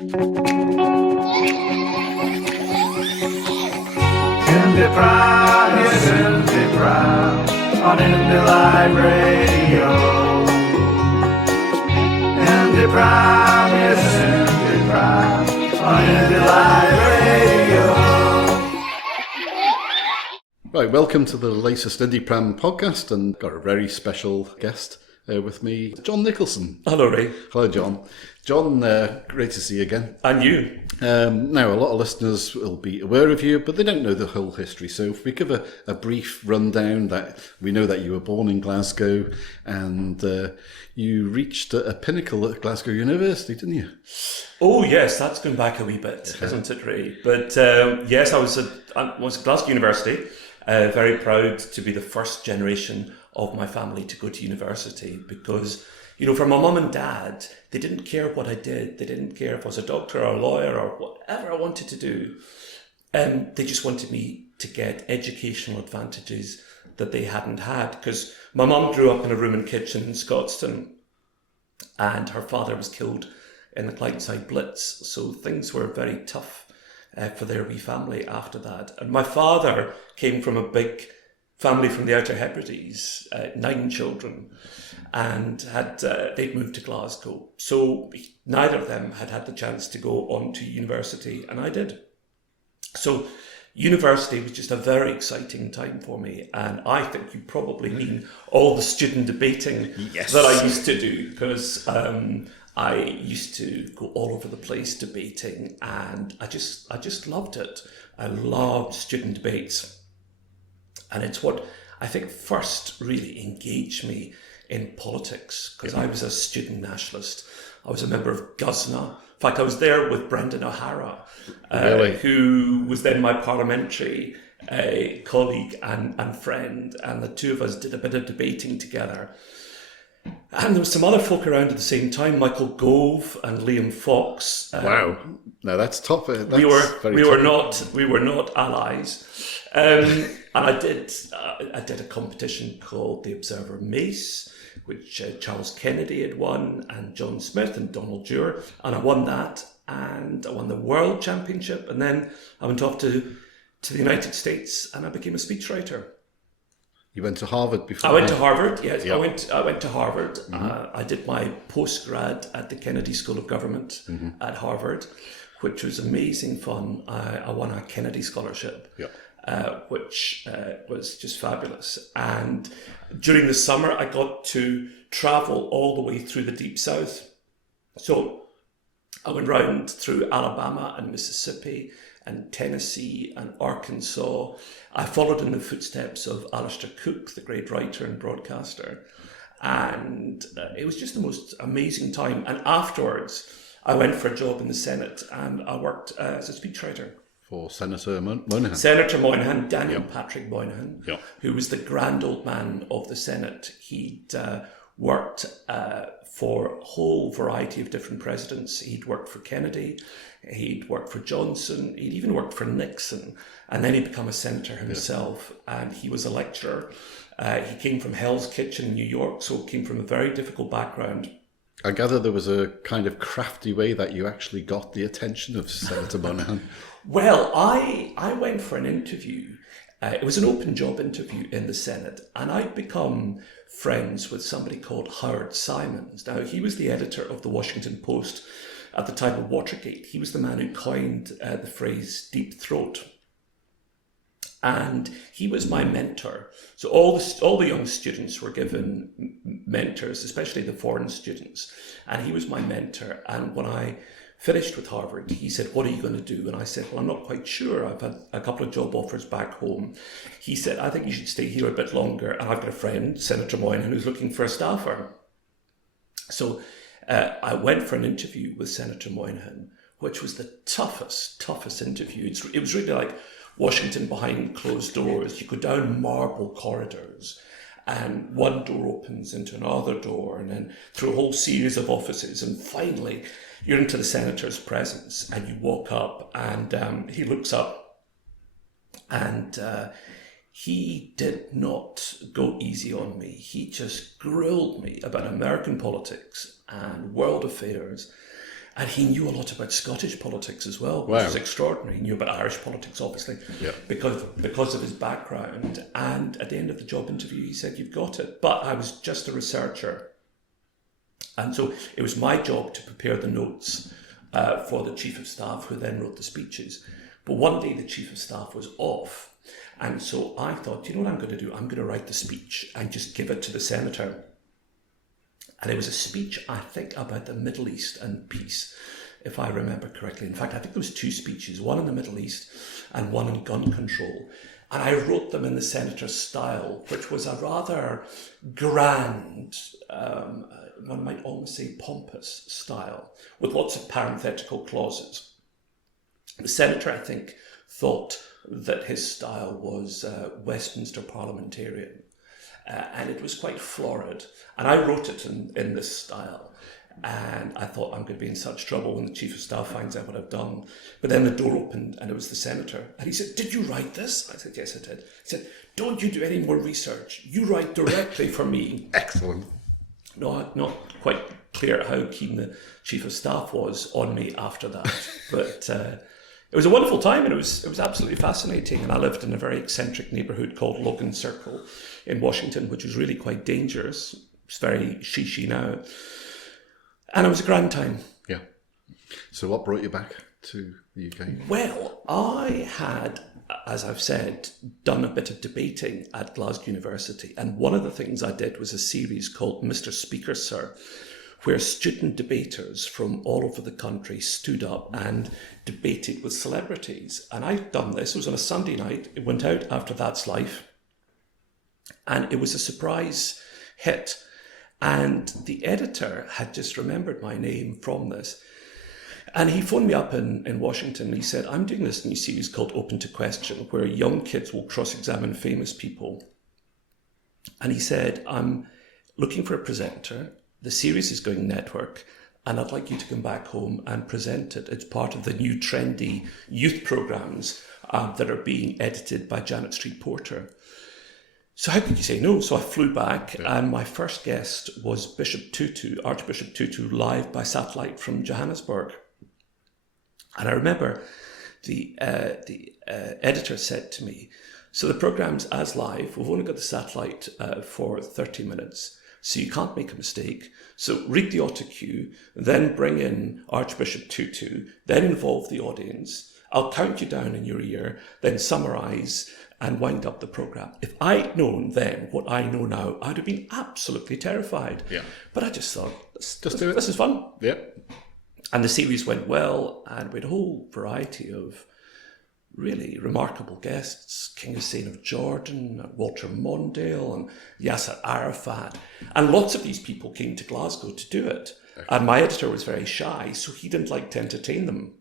Indie Prime, yes, Indie Prime, on Indie Live Radio. Indie Prime, yes, Indie Prime, on Indie Live Radio. Right, welcome to the latest Indie Pram podcast, and got a very special guest with me, John Nicolson. Hello, Ray. Hello, John. John, great to see you again. And you. Now, a lot of listeners will be aware of you, but they don't know the whole history. So if we give a brief rundown, that we know that you were born in Glasgow and you reached a pinnacle at Glasgow University, didn't you? Oh, yes, that's going back a wee bit, hasn't it, Ray? But yes, I was at Glasgow University, very proud to be the first generation of my family to go to university because, you know, for my mum and dad, they didn't care what I did. They didn't care if I was a doctor or a lawyer or whatever I wanted to do. They just wanted me to get educational advantages that they hadn't had. Because my mum grew up in a room and kitchen in Scotstoun and her father was killed in the Clydeside Blitz. So things were very tough for their wee family after that. And my father came from a big family from the Outer Hebrides, 9 children, and they'd moved to Glasgow. So neither of them had the chance to go on to university, and I did. So university was just a very exciting time for me, and I think you probably mean all the student debating that I used to do, because I used to go all over the place debating, and I just loved it. I loved student debates. And it's what I think first really engaged me in politics, because I was a student nationalist. I was a member of GUSNA. In fact, I was there with Brendan O'Hara, who was then my parliamentary colleague and friend. And the two of us did a bit of debating together. And there was some other folk around at the same time, Michael Gove and Liam Fox. Wow, now that's top. We were not allies. And I did a competition called the Observer Mace, which Charles Kennedy had won, and John Smith and Donald Dewar, and I won that, and I won the World Championship, and then I went off to the United States, and I became a speechwriter. You went to Harvard before? I went to Harvard, yes. Yep. I went to Harvard. I did my postgrad at the Kennedy School of Government at Harvard, which was amazing fun. I won a Kennedy Scholarship. Yep. Which was just fabulous. And during the summer, I got to travel all the way through the Deep South. So I went round through Alabama and Mississippi and Tennessee and Arkansas. I followed in the footsteps of Alistair Cooke, the great writer and broadcaster. And it was just the most amazing time. And afterwards, I went for a job in the Senate and I worked as a speechwriter. For Senator Moynihan. Senator Moynihan, Daniel Patrick Moynihan, who was the grand old man of the Senate. He'd worked for a whole variety of different presidents. He'd worked for Kennedy, he'd worked for Johnson, he'd even worked for Nixon, and then he'd become a senator himself, and he was a lecturer. He came from Hell's Kitchen in New York, so came from a very difficult background. I gather there was a kind of crafty way that you actually got the attention of Senator Moynihan. Well, I went for an interview. It was an open job interview in the Senate, and I'd become friends with somebody called Howard Simons. Now, he was the editor of the Washington Post at the time of Watergate. He was the man who coined the phrase deep throat. And he was my mentor. So all the young students were given mentors, especially the foreign students. And he was my mentor. And when I finished with Harvard, he said, "What are you going to do?" And I said, "Well, I'm not quite sure. I've had a couple of job offers back home." He said, "I think you should stay here a bit longer. And I've got a friend, Senator Moynihan, who's looking for a staffer." So I went for an interview with Senator Moynihan, which was the toughest interview. It was really like Washington behind closed doors. You go down marble corridors and one door opens into another door and then through a whole series of offices, and finally you're into the senator's presence and you walk up and he looks up and he did not go easy on me. He just grilled me about American politics and world affairs. And he knew a lot about Scottish politics as well, which Wow. was extraordinary. He knew about Irish politics, obviously, Yeah. because of his background. And at the end of the job interview, he said, "You've got it." But I was just a researcher. And so it was my job to prepare the notes for the Chief of Staff, who then wrote the speeches. But one day the Chief of Staff was off. And so I thought, you know what I'm going to do? I'm going to write the speech and just give it to the Senator. And it was a speech, I think, about the Middle East and peace, if I remember correctly. In fact, I think there was 2 speeches, one in the Middle East and one on gun control. And I wrote them in the Senator's style, which was a rather grand, one might almost say pompous style, with lots of parenthetical clauses. The Senator, I think, thought that his style was Westminster parliamentarian. And it was quite florid. And I wrote it in this style. And I thought, I'm going to be in such trouble when the Chief of Staff finds out what I've done. But then the door opened and it was the Senator. And he said, "Did you write this?" I said, "Yes, I did." He said, "Don't you do any more research. You write directly for me." Excellent. No, not quite clear how keen the Chief of Staff was on me after that. But it was a wonderful time, and it was absolutely fascinating. And I lived in a very eccentric neighbourhood called Logan Circle in Washington, which was really quite dangerous. It's very shishy now. And it was a grand time. Yeah. So what brought you back to the UK? Well, I had, as I've said, done a bit of debating at Glasgow University. And one of the things I did was a series called Mr. Speaker, Sir, where student debaters from all over the country stood up and debated with celebrities. And I'd done this. It was on a Sunday night. It went out after That's Life. And it was a surprise hit. And the editor had just remembered my name from this. And he phoned me up in Washington. And he said, "I'm doing this new series called Open to Question, where young kids will cross-examine famous people." And he said, "I'm looking for a presenter. The series is going network, and I'd like you to come back home and present it. It's part of the new trendy youth programs that are being edited by Janet Street Porter." So how could you say no? So I flew back, and my first guest was Bishop Tutu, Archbishop Tutu, live by satellite from Johannesburg. And I remember the editor said to me, "So the program's as live. We've only got the satellite for 30 minutes. So you can't make a mistake. So read the autocue, then bring in Archbishop Tutu, then involve the audience. I'll count you down in your ear, then summarise and wind up the programme." If I'd known then what I know now, I'd have been absolutely terrified. Yeah. But I just thought, Just do it. This is fun. Yeah. And the series went well, and we had a whole variety of really remarkable guests. King Hussein of Jordan, Walter Mondale, and Yasser Arafat. And lots of these people came to Glasgow to do it. Okay. And my editor was very shy, so he didn't like to entertain them.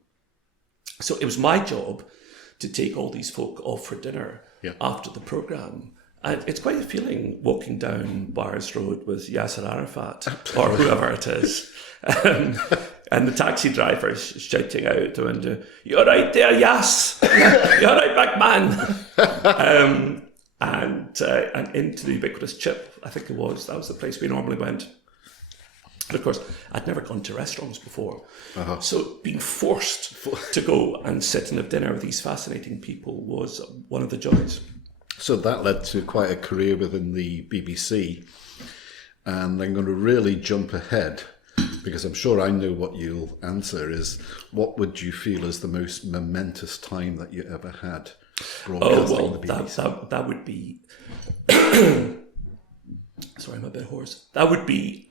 So it was my job to take all these folk off for dinner after the programme. And it's quite a feeling walking down Byres Road with Yasser Arafat or whoever it is. And the taxi driver's shouting out the window, "You're right there, Yas! You're right back, man!" And into the ubiquitous Chip, I think it was. That was the place we normally went. But of course, I'd never gone to restaurants before. Uh-huh. So being forced to go and sit and have dinner with these fascinating people was one of the joys. So that led to quite a career within the BBC. And I'm going to really jump ahead, because I'm sure I know what you'll answer, is what would you feel is the most momentous time that you ever had broadcasting the BBC? That would be... Sorry, I'm a bit hoarse. That would be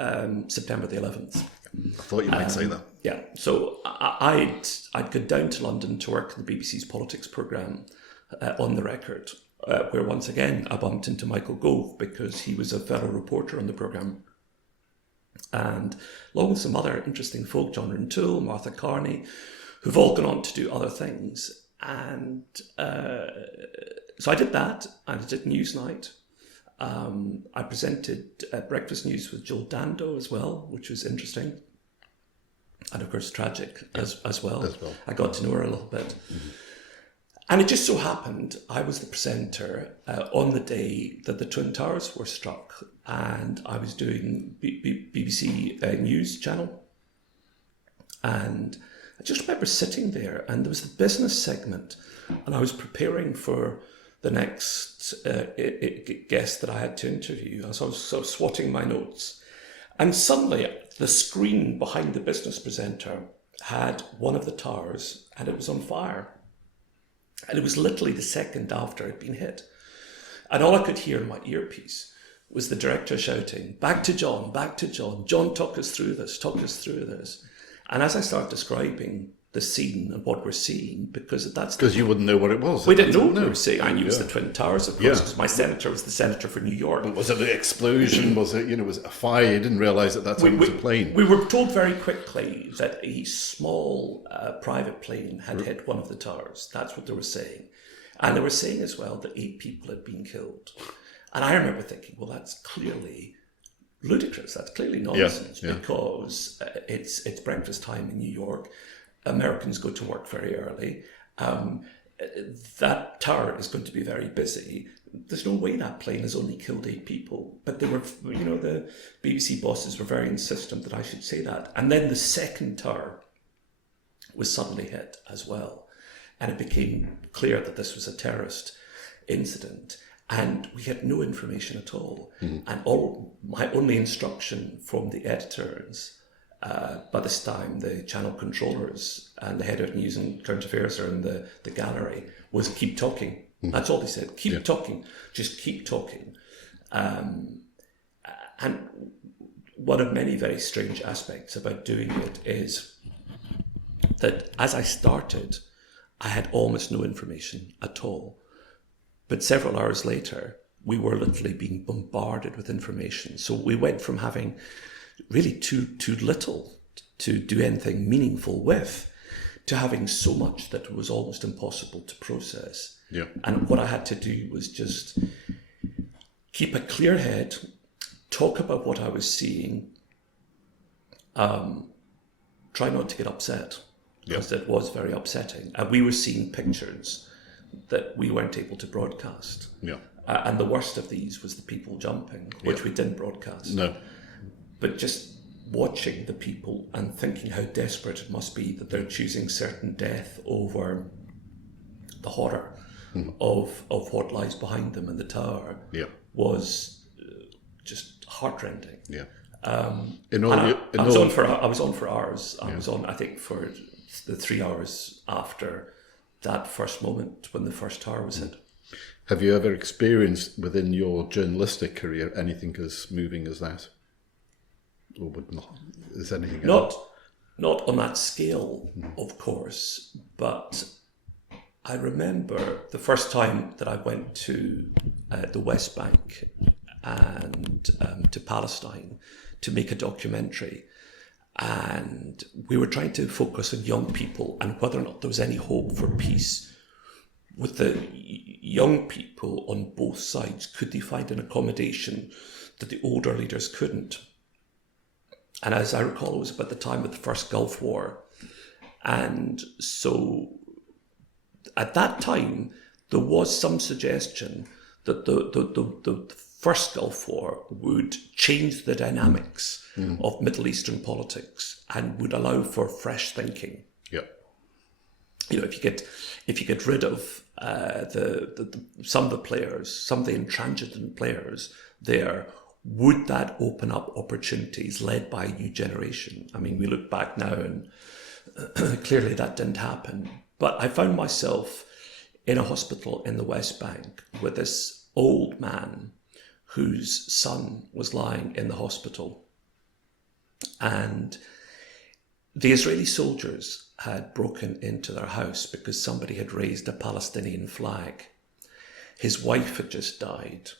September the 11th. I thought you might say that. Yeah, so I'd go down to London to work in the BBC's politics programme On the Record, where once again I bumped into Michael Gove because he was a fellow reporter on the programme. And along with some other interesting folk, John Rintoul, Martha Carney, who've all gone on to do other things. And so I did that, and I did Newsnight. I presented Breakfast News with Joel Dando as well, which was interesting. And of course, tragic as well. I got to know her a little bit. Mm-hmm. And it just so happened I was the presenter on the day that the Twin Towers were struck, and I was doing BBC News channel. And I just remember sitting there, and there was the business segment, and I was preparing for the next guest that I had to interview. So I was sort of swatting my notes. And suddenly, the screen behind the business presenter had one of the towers, and it was on fire. And it was literally the second after it had been hit. And all I could hear in my earpiece was the director shouting, back to John, John, talk us through this. And as I start describing the scene and what we're seeing, because you wouldn't know what it was. We didn't know what we were seeing. I knew it was the Twin Towers, of course, because my senator was the senator for New York. Was it an explosion? Was it, was it a fire? You didn't realise at that time it was a plane. We were told very quickly that a small private plane had hit one of the towers. That's what they were saying. And they were saying as well that 8 people had been killed. And I remember thinking, well, that's clearly ludicrous. That's clearly nonsense, because it's breakfast time in New York. Americans go to work very early. That tower is going to be very busy. There's no way that plane has only killed 8 people. But they were, the BBC bosses were very insistent that I should say that. And then the second tower was suddenly hit as well. And it became clear that this was a terrorist incident. And we had no information at all. Mm-hmm. And my only instruction from the editors, by this time, the channel controllers and the head of news and current affairs are in the gallery, was keep talking. Mm. That's all they said. Keep talking. Just keep talking. And one of many very strange aspects about doing it is that as I started, I had almost no information at all. But several hours later, we were literally being bombarded with information. So we went from having really too little to do anything meaningful with, to having so much that it was almost impossible to process. Yeah. And what I had to do was just keep a clear head, talk about what I was seeing, try not to get upset, because it was very upsetting. And we were seeing pictures that we weren't able to broadcast. Yeah. And the worst of these was the people jumping, which we didn't broadcast. No. But just watching the people and thinking how desperate it must be that they're choosing certain death over the horror of what lies behind them in the tower was just heartrending. Yeah. I was on for hours. I was on, I think, for the 3 hours after that first moment when the first tower was hit. Have you ever experienced within your journalistic career anything as moving as that? Or would not? Is anything not on that scale, of course, but I remember the first time that I went to the West Bank and to Palestine to make a documentary, and we were trying to focus on young people and whether or not there was any hope for peace with the young people on both sides. Could they find an accommodation that the older leaders couldn't? And as I recall, it was about the time of the first Gulf War. And so at that time, there was some suggestion that the first Gulf War would change the dynamics of Middle Eastern politics and would allow for fresh thinking. Yeah. If you get rid of some of the players, some of the intransigent players there, would that open up opportunities led by a new generation? I mean, we look back now and clearly that didn't happen. But I found myself in a hospital in the West Bank with this old man whose son was lying in the hospital. And the Israeli soldiers had broken into their house because somebody had raised a Palestinian flag. His wife had just died.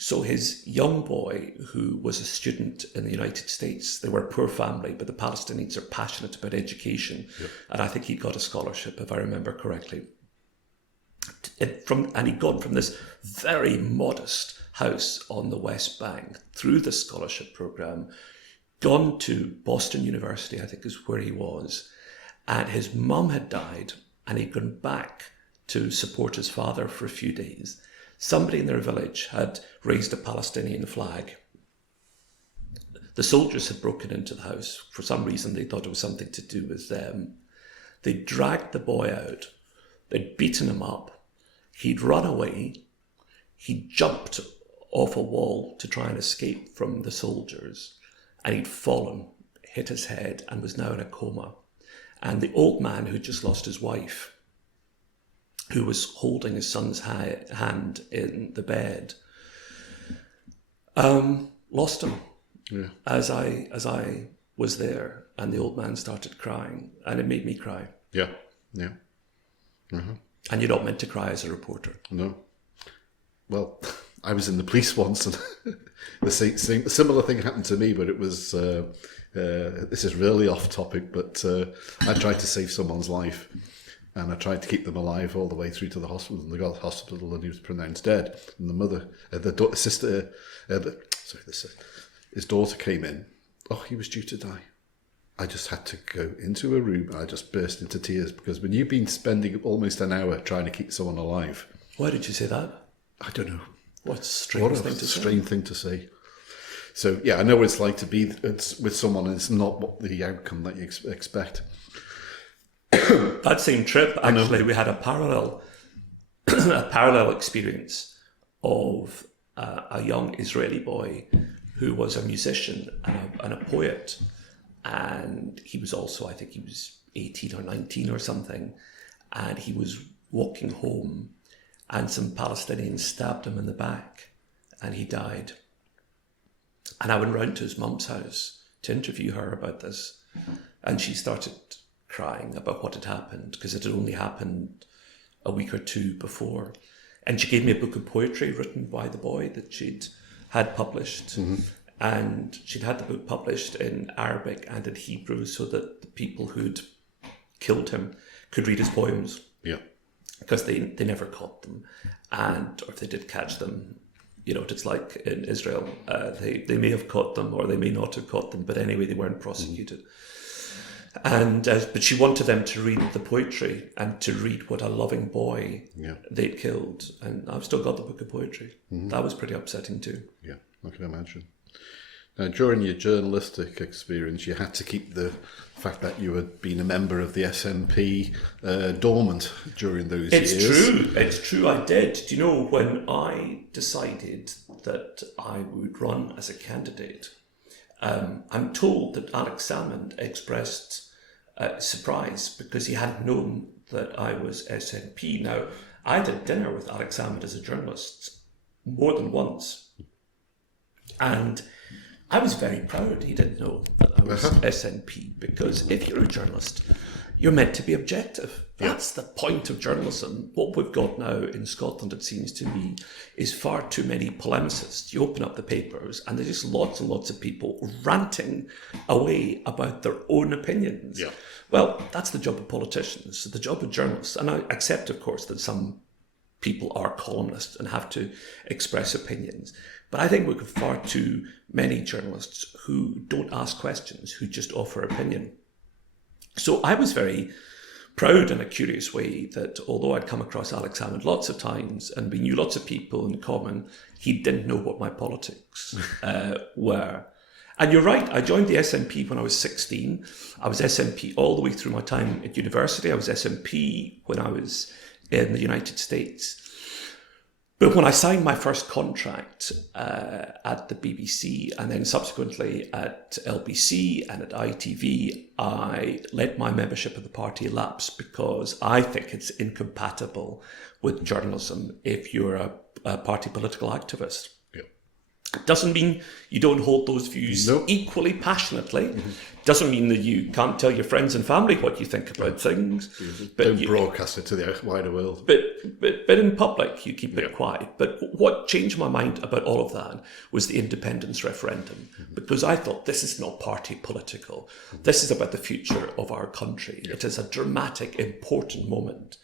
So his young boy, who was a student in the United States, they were a poor family, but the Palestinians are passionate about education. Yep. And I think he got a scholarship, if I remember correctly. And he'd gone from this very modest house on the West Bank through the scholarship program, gone to Boston University, I think is where he was. And his mum had died, and he'd gone back to support his father for a few days. Somebody in their village had raised a Palestinian flag. The soldiers had broken into the house. For some reason, they thought it was something to do with them. They dragged the boy out. They'd beaten him up. He'd run away. He jumped off a wall to try and escape from the soldiers. And he'd fallen, hit his head, and was now in a coma. And the old man who'd just lost his wife, who was holding his son's hand in the bed, lost him. Yeah. As I was there, and the old man started crying, and it made me cry. Yeah, yeah. Mm-hmm. And you're not meant to cry as a reporter. No. Well, I was in the police once, and a similar thing happened to me, but it was, this is really off topic, but I tried to save someone's life, and I tried to keep them alive all the way through to the hospital, and they got to the hospital, and he was pronounced dead. And the mother, his daughter came in. Oh, he was due to die. I just had to go into a room, and I just burst into tears, because when you've been spending almost an hour trying to keep someone alive. Why did you say that? I don't know. What a strange thing to say. So, yeah, I know what it's like to be with someone, and it's not what the outcome that you expect. That same trip, actually, we had a parallel experience of a young Israeli boy who was a musician and a poet. And he was also, I think he was 18 or 19 or something. And he was walking home, and some Palestinians stabbed him in the back, and he died. And I went round to his mum's house to interview her about this. And she started crying about what had happened, because it had only happened a week or two before. And she gave me a book of poetry written by the boy that she'd had published. Mm-hmm. And she'd had the book published in Arabic and in Hebrew, so that the people who'd killed him could read his poems. Yeah. Because they never caught them. And, or if they did catch them, you know what it's like in Israel. They may have caught them, or they may not have caught them, but anyway, they weren't prosecuted. And but she wanted them to read the poetry and to read what a loving boy they'd killed. And I've still got the book of poetry. Mm-hmm. That was pretty upsetting too. Yeah, I can imagine. Now, during your journalistic experience, you had to keep the fact that you had been a member of the SNP dormant during those years. It's true, I did. Do you know, when I decided that I would run as a candidate, I'm told that Alex Salmond expressed surprise because he hadn't known that I was SNP. Now, I had dinner with Alex Salmond as a journalist more than once. And I was very proud he didn't know that I was SNP, because if you're a journalist, you're meant to be objective. That's the point of journalism. What we've got now in Scotland, it seems to me, is far too many polemicists. You open up the papers and there's just lots and lots of people ranting away about their own opinions. Yeah. Well, that's the job of politicians, the job of journalists. And I accept, of course, that some people are columnists and have to express opinions. But I think we've got far too many journalists who don't ask questions, who just offer opinion. So I was very proud in a curious way that although I'd come across Alex Salmond lots of times and we knew lots of people in common, he didn't know what my politics were. And you're right, I joined the SNP when I was 16. I was SNP all the way through my time at university. I was SNP when I was in the United States. But when I signed my first contract at the BBC and then subsequently at LBC and at ITV, I let my membership of the party lapse because I think it's incompatible with journalism if you're a party political activist. Doesn't mean you don't hold those views equally passionately. Mm-hmm. Doesn't mean that you can't tell your friends and family what you think about things. But don't broadcast it to the wider world. But in public, you keep it quiet. But what changed my mind about all of that was the independence referendum, because I thought this is not party political. Mm-hmm. This is about the future of our country. It is a dramatic, important moment.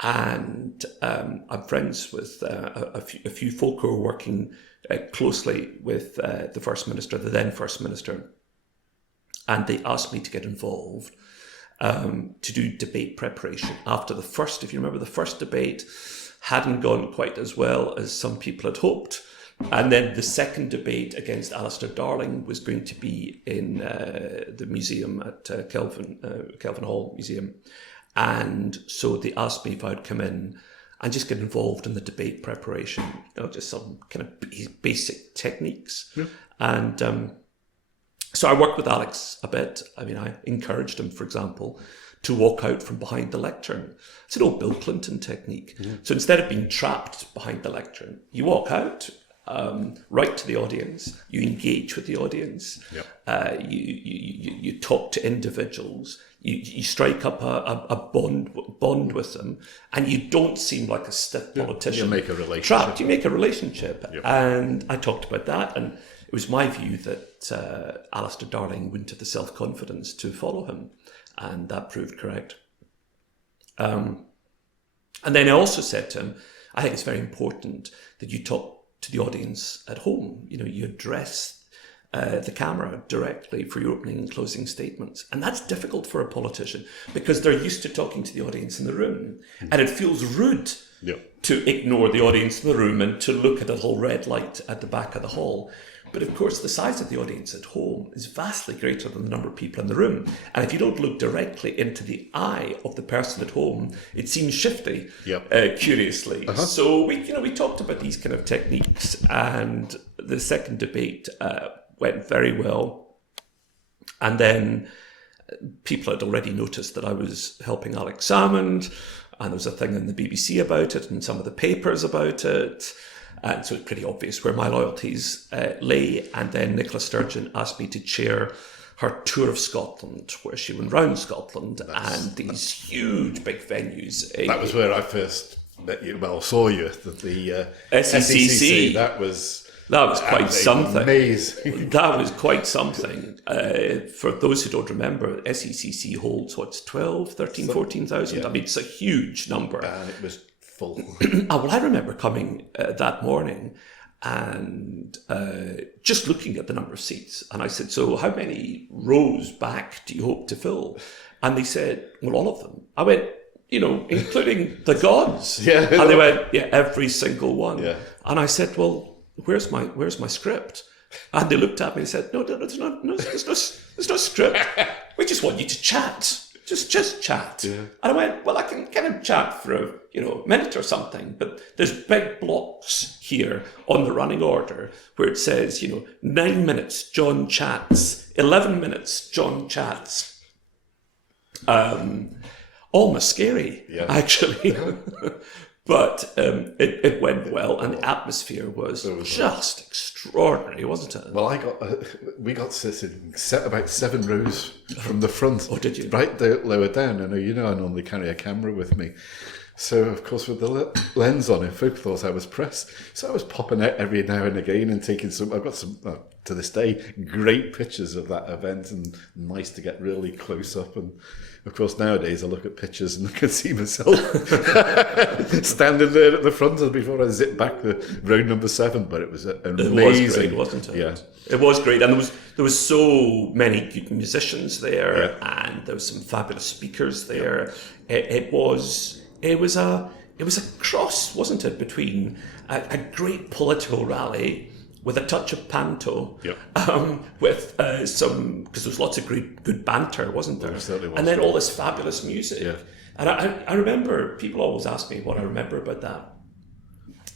And I'm friends with a few folk who are working closely with the First Minister, the then First Minister, and they asked me to get involved to do debate preparation. After the first, if you remember, the first debate hadn't gone quite as well as some people had hoped. And then the second debate against Alistair Darling was going to be in the museum at Kelvin Hall Museum. And so they asked me if I'd come in and just get involved in the debate preparation, just some kind of basic techniques. Yeah. And so I worked with Alex a bit. I mean, I encouraged him, for example, to walk out from behind the lectern. It's an old Bill Clinton technique. Mm-hmm. So instead of being trapped behind the lectern, you walk out, right to the audience, you engage with the audience, yep. You talk to individuals, you strike up a bond with them, and you don't seem like a stiff politician. You make a relationship. Trapped, you make a relationship. Yep. And I talked about that, and it was my view that Alistair Darling wouldn't have the self-confidence to follow him, and that proved correct. And then I also said to him, I think it's very important that you talk to the audience at home. You address the camera directly for your opening and closing statements. And that's difficult for a politician because they're used to talking to the audience in the room. And it feels rude to ignore the audience in the room and to look at a little red light at the back of the hall. But of course, the size of the audience at home is vastly greater than the number of people in the room. And if you don't look directly into the eye of the person at home, it seems shifty, curiously. Uh-huh. So we talked about these kind of techniques, and the second debate went very well. And then people had already noticed that I was helping Alex Salmond, and there was a thing in the BBC about it and some of the papers about it. And so it's pretty obvious where my loyalties lay. And then Nicola Sturgeon asked me to chair her tour of Scotland, where she went round Scotland and these huge big venues. That was where I first met you, saw you at the SECC. That was quite something. Amazing. That was quite something. For those who don't remember, SECC holds, 13,000, 14,000? Yeah. I mean, it's a huge number. And it was full. I remember coming that morning and just looking at the number of seats. And I said, so how many rows back do you hope to fill? And they said, well, all of them. I went, including the gods. Yeah. And they went, yeah, every single one. Yeah. And I said, well, where's my script? And they looked at me and said, no, there's no script. We just want you to chat. Just chat. Yeah. And I went, well, I can kind of chat for a minute or something, but there's big blocks here on the running order where it says, 9 minutes, John chats, 11 minutes, John chats. Almost scary, actually. But it went well, and the atmosphere was just extraordinary, wasn't it? Well, we got sitting about 7 rows from the front. Oh, did you? Right lower down. I normally carry a camera with me. So, of course, with the lens on it, folk thought I was press. So I was popping out every now and again and taking I've got some, to this day, great pictures of that event, and nice to get really close up. And of course, nowadays I look at pictures and I can see myself standing there at the front before I zip back the round number 7. But it was amazing. It was great, wasn't it? Yeah. It was great, and there was so many good musicians there, and there was some fabulous speakers there. It was a cross, wasn't it, between a great political rally with a touch of panto, with some, because there was lots of good banter, wasn't there? Certainly was. And then all this fabulous music. Yeah. And I remember, people always ask me what I remember about that.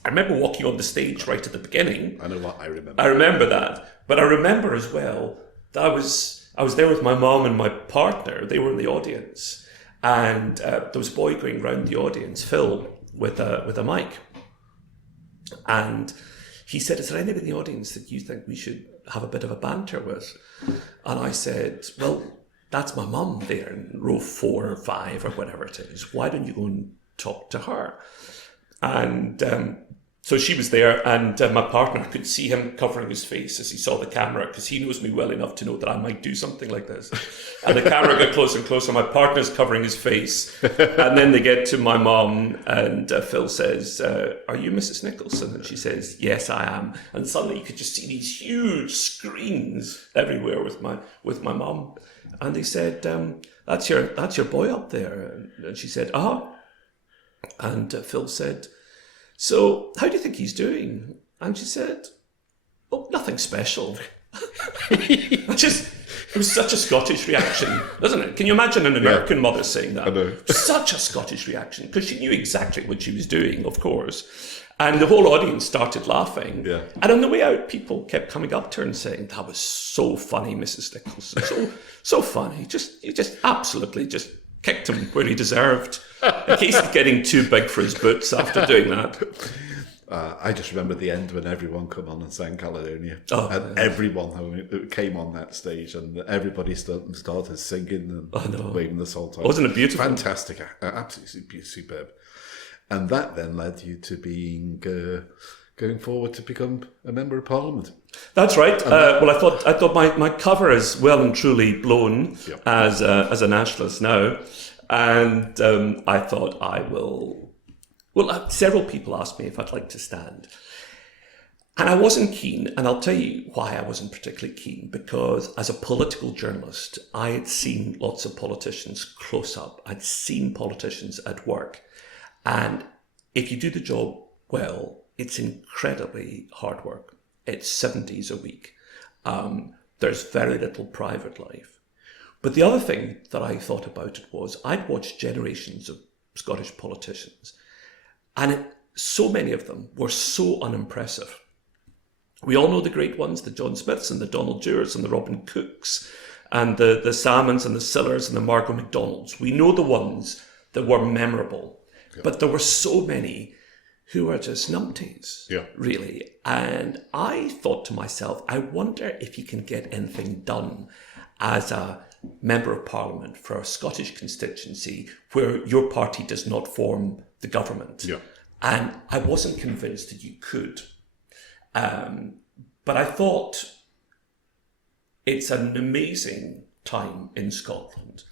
I remember walking on the stage right at the beginning. I know what I remember. I remember that. But I remember as well that I was there with my mom and my partner. They were in the audience. And there was a boy going round the audience, Phil, with a mic. And he said, is there anybody in the audience that you think we should have a bit of a banter with? And I said, well, that's my mum there in row 4 or 5 or whatever it is. Why don't you go and talk to her? And so she was there, and my partner could see him covering his face as he saw the camera, because he knows me well enough to know that I might do something like this. And the camera got closer and closer. My partner's covering his face. And then they get to my mom, and Phil says, are you Mrs. Nicolson? And she says, yes, I am. And suddenly you could just see these huge screens everywhere with my mom. And they said, that's your boy up there. And she said, And Phil said, so how do you think he's doing? And she said, oh, nothing special. It was such a Scottish reaction, wasn't it? Can you imagine an American mother saying that? I know. Such a Scottish reaction, because she knew exactly what she was doing, of course. And the whole audience started laughing. Yeah. And on the way out, people kept coming up to her and saying, "That was so funny, Mrs. Nicolson. So funny. You just absolutely just kicked him where he deserved. In case he's getting too big for his boots after doing that." I just remember the end when everyone come on and sang Caledonia. Oh, And everyone came on that stage and everybody started singing and waving the salt out. Wasn't it beautiful? Fantastic. Absolutely superb. And that then led you to being going forward to become a Member of Parliament. That's right. Well, I thought my cover is well and truly blown as a nationalist now. And I thought I will... Well, several people asked me if I'd like to stand. And I wasn't keen, and I'll tell you why I wasn't particularly keen, because as a political journalist, I had seen lots of politicians close up. I'd seen politicians at work. And if you do the job well, it's incredibly hard work. It's 7 days a week. There's very little private life. But the other thing that I thought about it was I'd watched generations of Scottish politicians, and so many of them were so unimpressive. We all know the great ones, the John Smiths and the Donald Dewars and the Robin Cooks and the Salmons and the Sillars and the Margot MacDonalds. We know the ones that were memorable, but there were so many who were just numpties, really. And I thought to myself, I wonder if you can get anything done as a Member of Parliament for a Scottish constituency where your party does not form the government. And I wasn't convinced that you could. But I thought it's an amazing time in Scotland.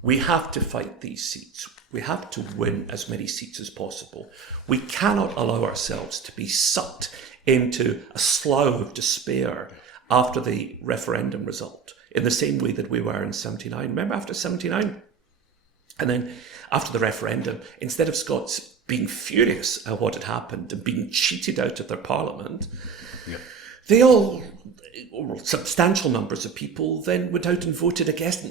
We have to fight these seats. We have to win as many seats as possible. We cannot allow ourselves to be sucked into a slough of despair after the referendum result, in the same way that we were in 79. Remember after 79? And then after the referendum, instead of Scots being furious at what had happened and being cheated out of their parliament, they all, substantial numbers of people, then went out and voted against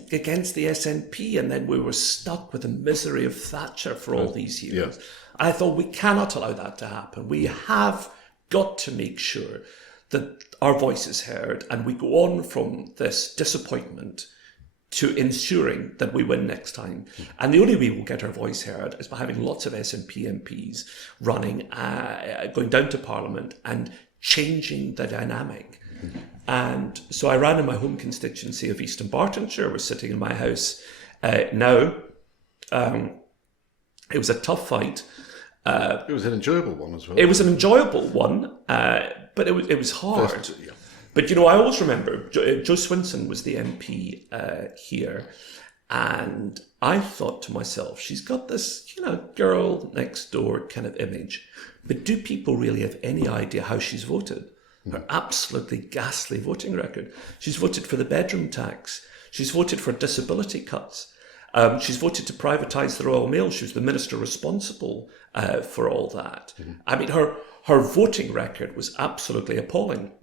the SNP, and then we were stuck with the misery of Thatcher for all these years. I thought, we cannot allow that to happen. We have got to make sure that our voice is heard, and we go on from this disappointment to ensuring that we win next time. And the only way we'll get our voice heard is by having lots of SNP MPs running, going down to Parliament and changing the dynamic. And so I ran in my home constituency of East Bartonshire. We're sitting in my house now. It was a tough fight. It was an enjoyable one as well. It was an enjoyable one, but it was hard. But, you know, I always remember Joe Swinson was the MP here, and I thought to myself, she's got this, you know, girl next door kind of image, but do people really have any idea how she's voted? Her absolutely ghastly voting record. She's voted for the bedroom tax. She's voted for disability cuts. She's voted to privatise the Royal Mail. She was the minister responsible for all that. I mean, her voting record was absolutely appalling.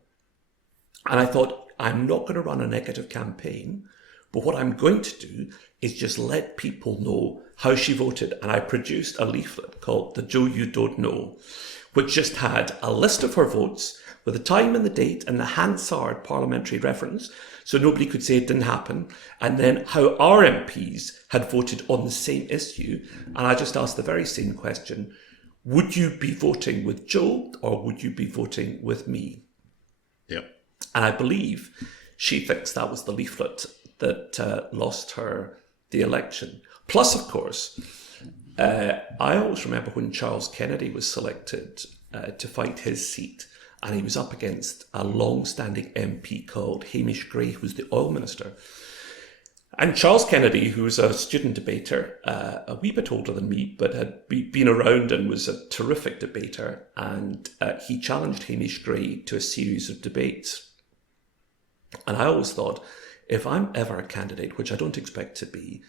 And I thought, I'm not going to run a negative campaign, but what I'm going to do is just let people know how she voted. And I produced a leaflet called The Joe You Don't Know, which just had a list of her votes with the time and the date and the Hansard parliamentary reference, so nobody could say it didn't happen, and then how our MPs had voted on the same issue. And I just asked the very same question: would you be voting with Joe or would you be voting with me? And I believe she thinks that was the leaflet that lost her the election. Plus, of course, I always remember when Charles Kennedy was selected to fight his seat, and he was up against a long-standing MP called Hamish Gray, who was the oil minister. And Charles Kennedy, who was a student debater, a wee bit older than me, but had been around and was a terrific debater, and he challenged Hamish Gray to a series of debates. And I always thought, if I'm ever a candidate, which I don't expect to be,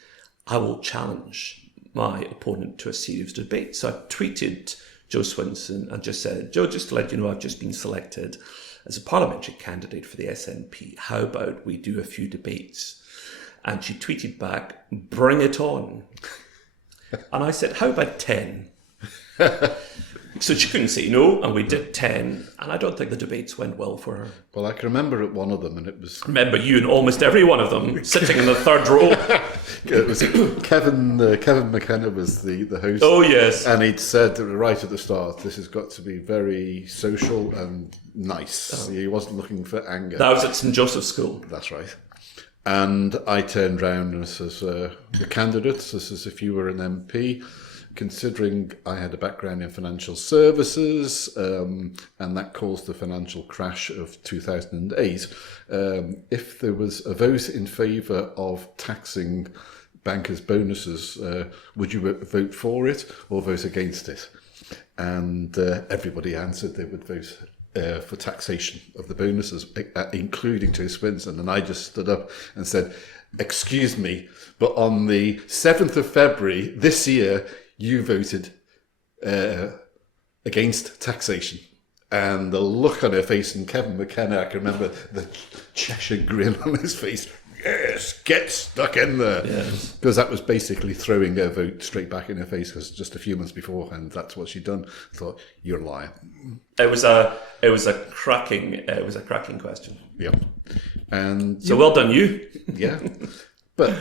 I will challenge my opponent to a series of debates. So I tweeted Joe Swinson and just said, Joe, just to let you know, I've just been selected. as a parliamentary candidate for the SNP, how about we do a few debates? And she tweeted back, bring it on. And I said, how about 10? So she couldn't say no, and we did 10, and I don't think the debates went well for her. Well, I can remember at one of them, and it was... Remember you and almost every one of them sitting in the third row. It was Kevin McKenna was the host. Oh, yes. And he'd said right at the start, this has got to be very social and nice. He wasn't looking for anger. That was at St Joseph's School. That's right. And I turned round and says, the candidates, this is if you were an MP, considering I had a background in financial services, and that caused the financial crash of 2008, if there was a vote in favour of taxing bankers' bonuses, would you vote for it or vote against it? And everybody answered they would vote for taxation of the bonuses, including Joe Swinson. And I just stood up and said, excuse me, but on the 7th of February this year, you voted against taxation. And the look on her face, and Kevin McKenna, I can remember the Cheshire grin on his face. Yes, get stuck in there. Yes. Because that was basically throwing her vote straight back in her face, because just a few months beforehand, that's what she'd done. I thought, you're a liar. It was a cracking question. Yeah. And so well done you. Yeah. But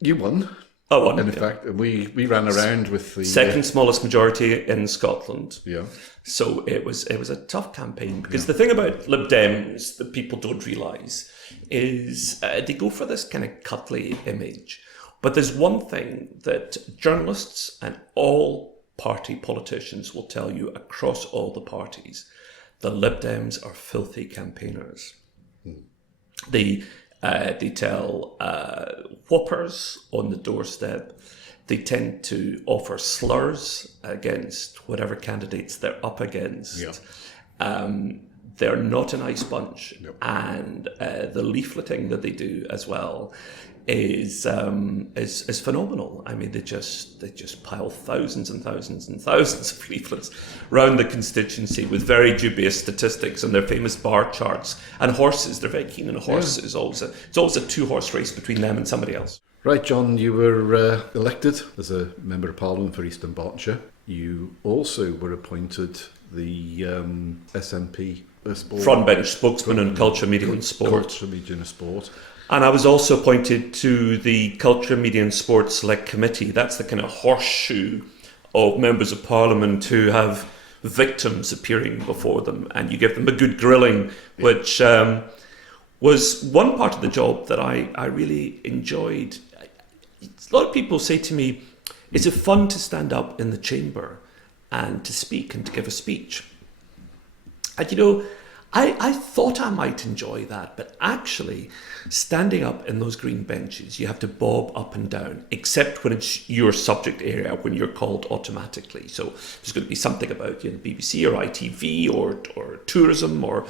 you won. I won. And in fact, we ran around with the second smallest majority in Scotland. Yeah. So it was a tough campaign, because the thing about Lib Dems that people don't realise is they go for this kind of cuddly image. But there's one thing that journalists and all party politicians will tell you across all the parties: the Lib Dems are filthy campaigners. They tell whoppers on the doorstep. They tend to offer slurs against whatever candidates they're up against. Yeah. They're not a nice bunch. Nope. And the leafleting that they do as well is phenomenal. I mean, they just pile thousands and thousands and thousands of leaflets around the constituency with very dubious statistics and their famous bar charts, and horses. They're very keen on horses. Yeah. It's always a 2-horse race between them and somebody else. Right, John, you were elected as a Member of Parliament for East Dunbartonshire. You also were appointed the SNP Frontbench Spokesman on Culture, Media and Sport. Culture, Media and Sport. And I was also appointed to the Culture, Media and Sport Select Committee. That's the kind of horseshoe of members of Parliament who have victims appearing before them, and you give them a good grilling, which was one part of the job that I really enjoyed. A lot of people say to me, is it fun to stand up in the chamber and to speak and to give a speech? And I thought I might enjoy that, but actually standing up in those green benches, you have to bob up and down, except when it's your subject area, when you're called automatically. So there's going to be something about BBC or ITV or tourism or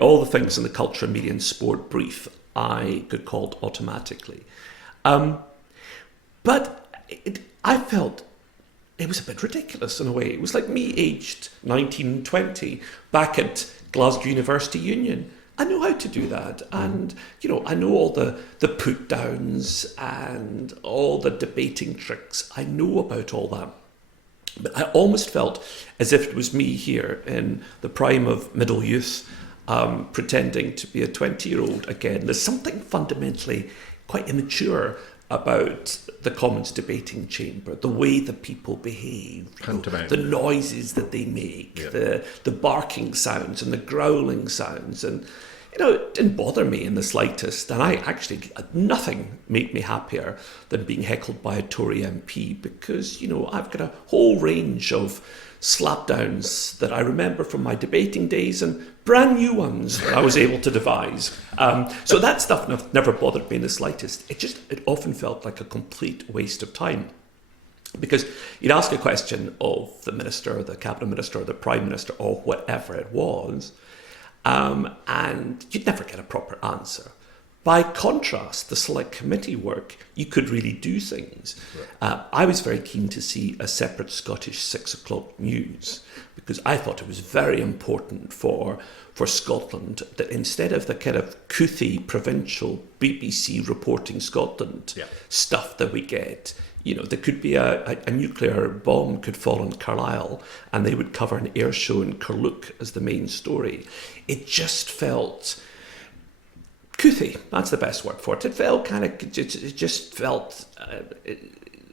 all the things in the culture, media and sport brief I got called automatically. But I felt it was a bit ridiculous in a way. It was like me aged 19, 20 back at Glasgow University Union. I know how to do that, and I know all the put downs and all the debating tricks. I know about all that, but I almost felt as if it was me here in the prime of middle youth, pretending to be a 20-year-old again. There's something fundamentally quite immature about the Commons debating chamber, the way that people behave, the noises that they make, yeah. the barking sounds and the growling sounds, and it didn't bother me in the slightest. And I actually, nothing made me happier than being heckled by a Tory MP, because I've got a whole range of slapdowns that I remember from my debating days, and brand new ones that I was able to devise. So that stuff never bothered me in the slightest. It often felt like a complete waste of time, because you'd ask a question of the minister, or the cabinet minister, or the prime minister, or whatever it was, and you'd never get a proper answer. By contrast, the select committee work, you could really do things. I was very keen to see a separate Scottish 6 o'clock news, because I thought it was very important for Scotland that instead of the kind of couthy provincial BBC reporting Scotland stuff that we get, there could be a nuclear bomb could fall on Carlisle and they would cover an air show in Carluke as the main story. It just felt couthy. That's the best word for it. It felt it just felt,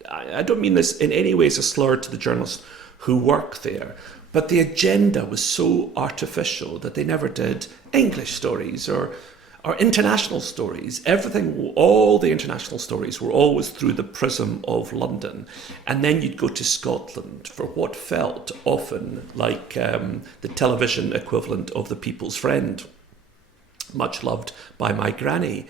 I don't mean this in any way as a slur to the journalists who work there, but the agenda was so artificial that they never did English stories or international stories. Everything, all the international stories were always through the prism of London. And then you'd go to Scotland for what felt often like the television equivalent of The People's Friend, much loved by my granny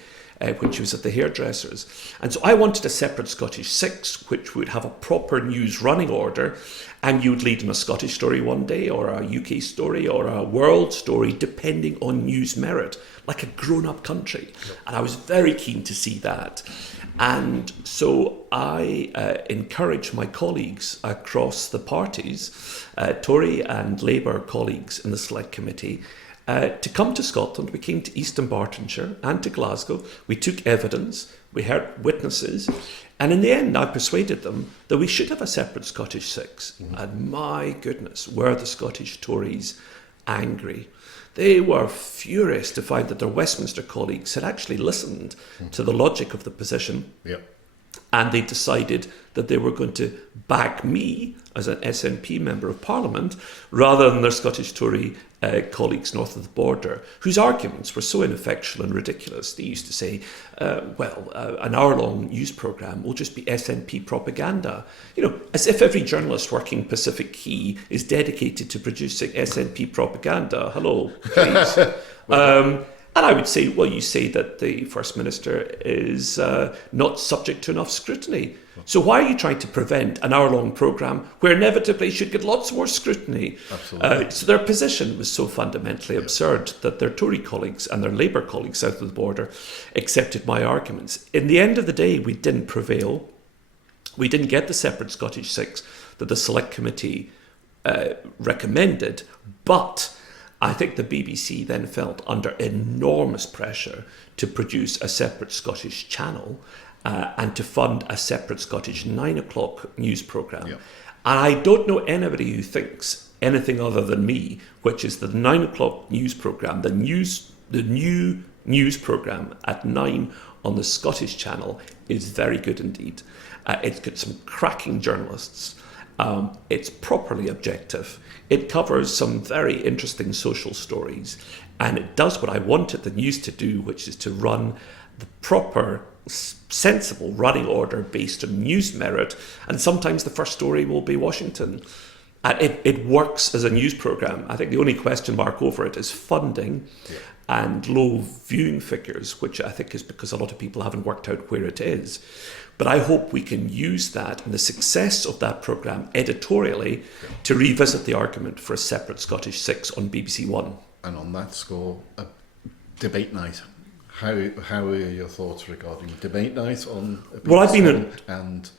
when she was at the hairdresser's. And so I wanted a separate Scottish 6, which would have a proper news running order, and you would lead in a Scottish story one day, or a UK story, or a world story, depending on news merit, like a grown-up country. And I was very keen to see that. And so I encouraged my colleagues across the parties, Tory and Labour colleagues in the Select Committee, to come to Scotland. We came to East Bartonshire and to Glasgow. We took evidence, we heard witnesses, and in the end I persuaded them that we should have a separate Scottish 6. And my goodness, were the Scottish Tories angry. They were furious to find that their Westminster colleagues had actually listened to the logic of the position. And they decided that they were going to back me as an SNP Member of Parliament rather than their Scottish Tory colleagues north of the border, whose arguments were so ineffectual and ridiculous. They used to say, an hour-long news programme will just be SNP propaganda. As if every journalist working Pacific Key is dedicated to producing SNP propaganda. Hello, please. And I would say, well, you say that the First Minister is not subject to enough scrutiny. So why are you trying to prevent an hour-long programme where inevitably should get lots more scrutiny? Absolutely. So their position was so fundamentally absurd that their Tory colleagues and their Labour colleagues south of the border accepted my arguments. In the end of the day, we didn't prevail. We didn't get the separate Scottish 6 that the Select Committee recommended, but I think the BBC then felt under enormous pressure to produce a separate Scottish channel and to fund a separate Scottish 9 o'clock news programme. And I don't know anybody who thinks anything other than me, which is the 9 o'clock news programme, the new news programme at 9 on the Scottish channel is very good indeed. It's got some cracking journalists. It's properly objective. It covers some very interesting social stories, and it does what I wanted the news to do, which is to run the proper, sensible running order based on news merit, and sometimes the first story will be Washington. And it works as a news programme. I think the only question mark over it is funding and low viewing figures, which I think is because a lot of people haven't worked out where it is. But I hope we can use that and the success of that programme editorially to revisit the argument for a separate Scottish 6 on BBC One. And on that score, a debate night. How are your thoughts regarding debate night on BBC Well,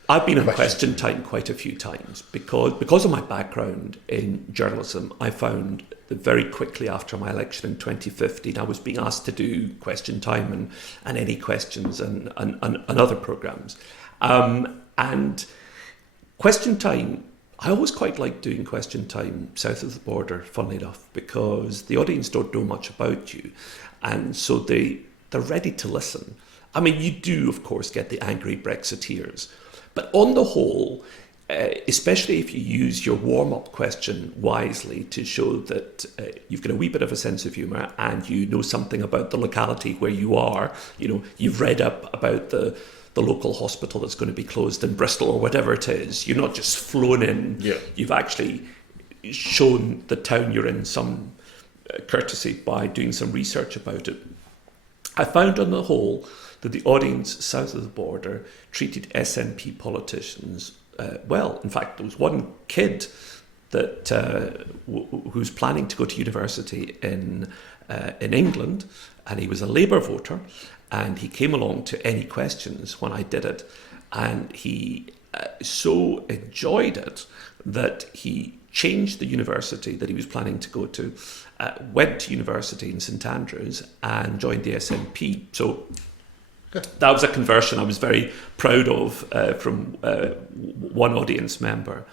I've been on Question Time quite a few times because of my background in journalism. I found that very quickly after my election in 2015, I was being asked to do Question Time and Any Questions and other programmes. And Question Time, I always quite like doing Question Time south of the border, funnily enough, because the audience don't know much about you. And so they're ready to listen. I mean, you do, of course, get the angry Brexiteers. But on the whole, especially if you use your warm-up question wisely to show that you've got a wee bit of a sense of humour and you know something about the locality where you are, you've read up about the local hospital that's going to be closed in Bristol or whatever it is. You're not just flown in. You've actually shown the town you're in some courtesy by doing some research about it. I found on the whole that the audience south of the border treated SNP politicians well. In fact, there was one kid that who's planning to go to university in England, and he was a Labour voter, and he came along to any questions when I did it, and he so enjoyed it that he changed the university that he was planning to go to, went to university in St Andrews and joined the SNP. So that was a conversion I was very proud of from one audience member.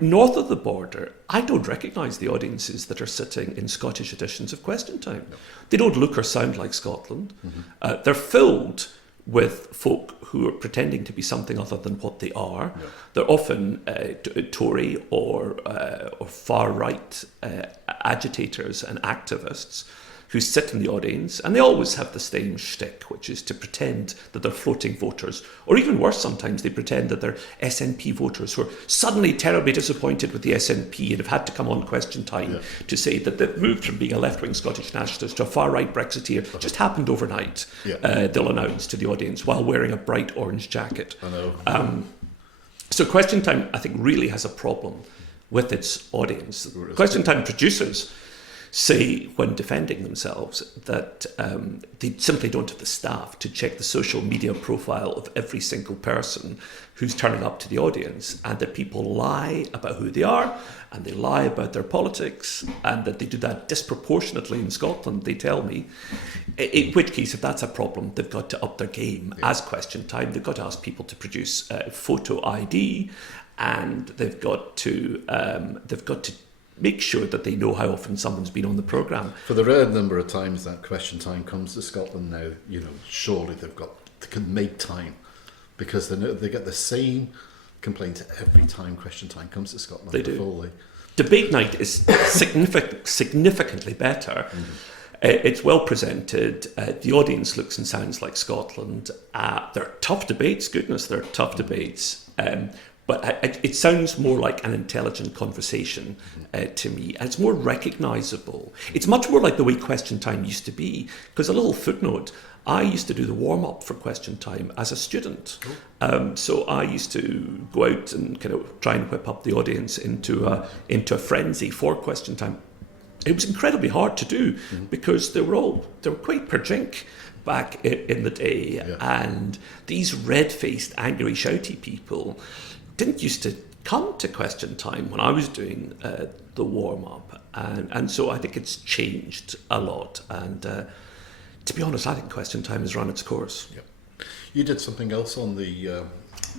North of the border, I don't recognise the audiences that are sitting in Scottish editions of Question Time. No. They don't look or sound like Scotland. Mm-hmm. They're filled with folk who are pretending to be something other than what they are. Yeah. They're often Tory or far-right agitators and activists who sit in the audience, and they always have the same shtick, which is to pretend that they're floating voters, or even worse, sometimes they pretend that they're SNP voters who are suddenly terribly disappointed with the SNP and have had to come on Question Time to say that they've moved from being a left-wing Scottish nationalist to a far-right Brexiteer. Just happened overnight, they'll announce to the audience, while wearing a bright orange jacket. I know. So Question Time, I think, really has a problem with its audience. Question Time producers say, when defending themselves, that they simply don't have the staff to check the social media profile of every single person who's turning up to the audience, and that people lie about who they are, and they lie about their politics, and that they do that disproportionately in Scotland, they tell me. In which case, if that's a problem, they've got to up their game as Question Time. They've got to ask people to produce photo ID, and they've got to make sure that they know how often someone's been on the programme. For the rare number of times that Question Time comes to Scotland now, surely they can make time, because they get the same complaint every time Question Time comes to Scotland. They do. Debate night is significantly better. Mm-hmm. It's well presented. The audience looks and sounds like Scotland. They're tough debates. Goodness, they're tough debates. But it sounds more like an intelligent conversation to me, and it's more recognisable. It's much more like the way Question Time used to be, because a little footnote, I used to do the warm-up for Question Time as a student. So I used to go out and kind of try and whip up the audience into a frenzy for Question Time. It was incredibly hard to do because they were quite per jink back in the day, and these red-faced, angry, shouty people didn't used to come to Question Time when I was doing the warm-up, and so I think it's changed a lot, and to be honest, I think Question Time has run its course. Yep. You did something else on the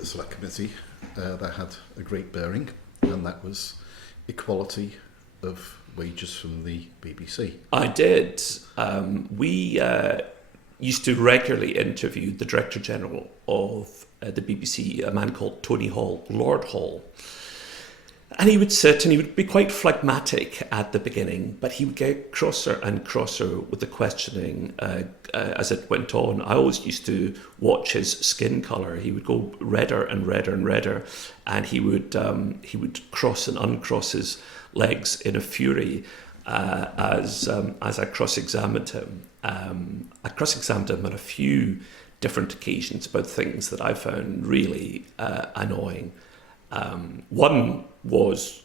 select committee that had a great bearing, and that was equality of wages from the BBC. I did. We used to regularly interview the Director General of the BBC, a man called Tony Hall, Lord Hall. And he would sit and he would be quite phlegmatic at the beginning, but he would get crosser and crosser with the questioning as it went on. I always used to watch his skin colour. He would go redder and redder and redder, and he would cross and uncross his legs in a fury as I cross-examined him. I cross-examined him on a few different occasions about things that I found really annoying. One was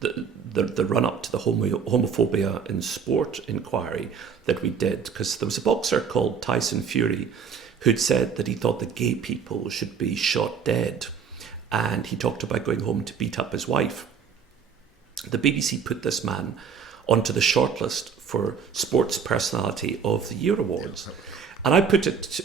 the run-up to the homophobia in sport inquiry that we did, because there was a boxer called Tyson Fury who'd said that he thought that gay people should be shot dead, and he talked about going home to beat up his wife. The BBC put this man onto the shortlist for Sports Personality of the Year awards. And I put it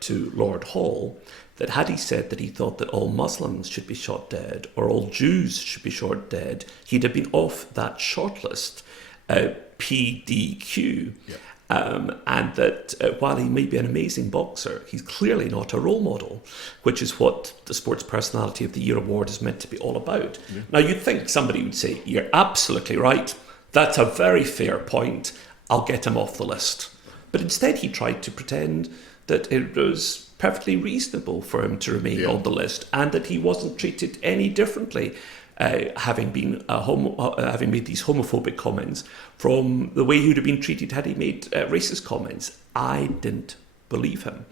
to Lord Hall that had he said that he thought that all Muslims should be shot dead or all Jews should be shot dead, he'd have been off that shortlist, PDQ. Yeah. And that while he may be an amazing boxer, he's clearly not a role model, which is what the Sports Personality of the Year award is meant to be all about. Yeah. Now, you'd think somebody would say, you're absolutely right, that's a very fair point, I'll get him off the list. But instead he tried to pretend that it was perfectly reasonable for him to remain on the list, and that he wasn't treated any differently, having made these homophobic comments from the way he would have been treated had he made racist comments. I didn't believe him.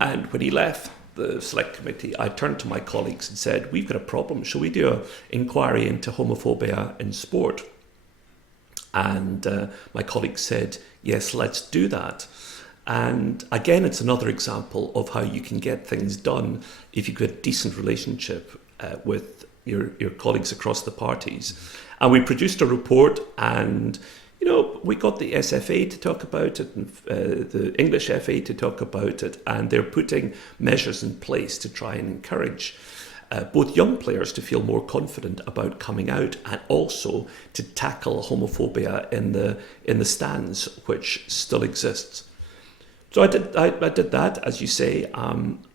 And when he left the select committee, I turned to my colleagues and said, we've got a problem. Shall we do an inquiry into homophobia in sport? And my colleagues said, yes, let's do that. And again, it's another example of how you can get things done if you've got a decent relationship with your colleagues across the parties. And we produced a report, and we got the SFA to talk about it, and the English FA to talk about it, and they're putting measures in place to try and encourage both young players to feel more confident about coming out, and also to tackle homophobia in the stands, which still exists. So I did that, as you say.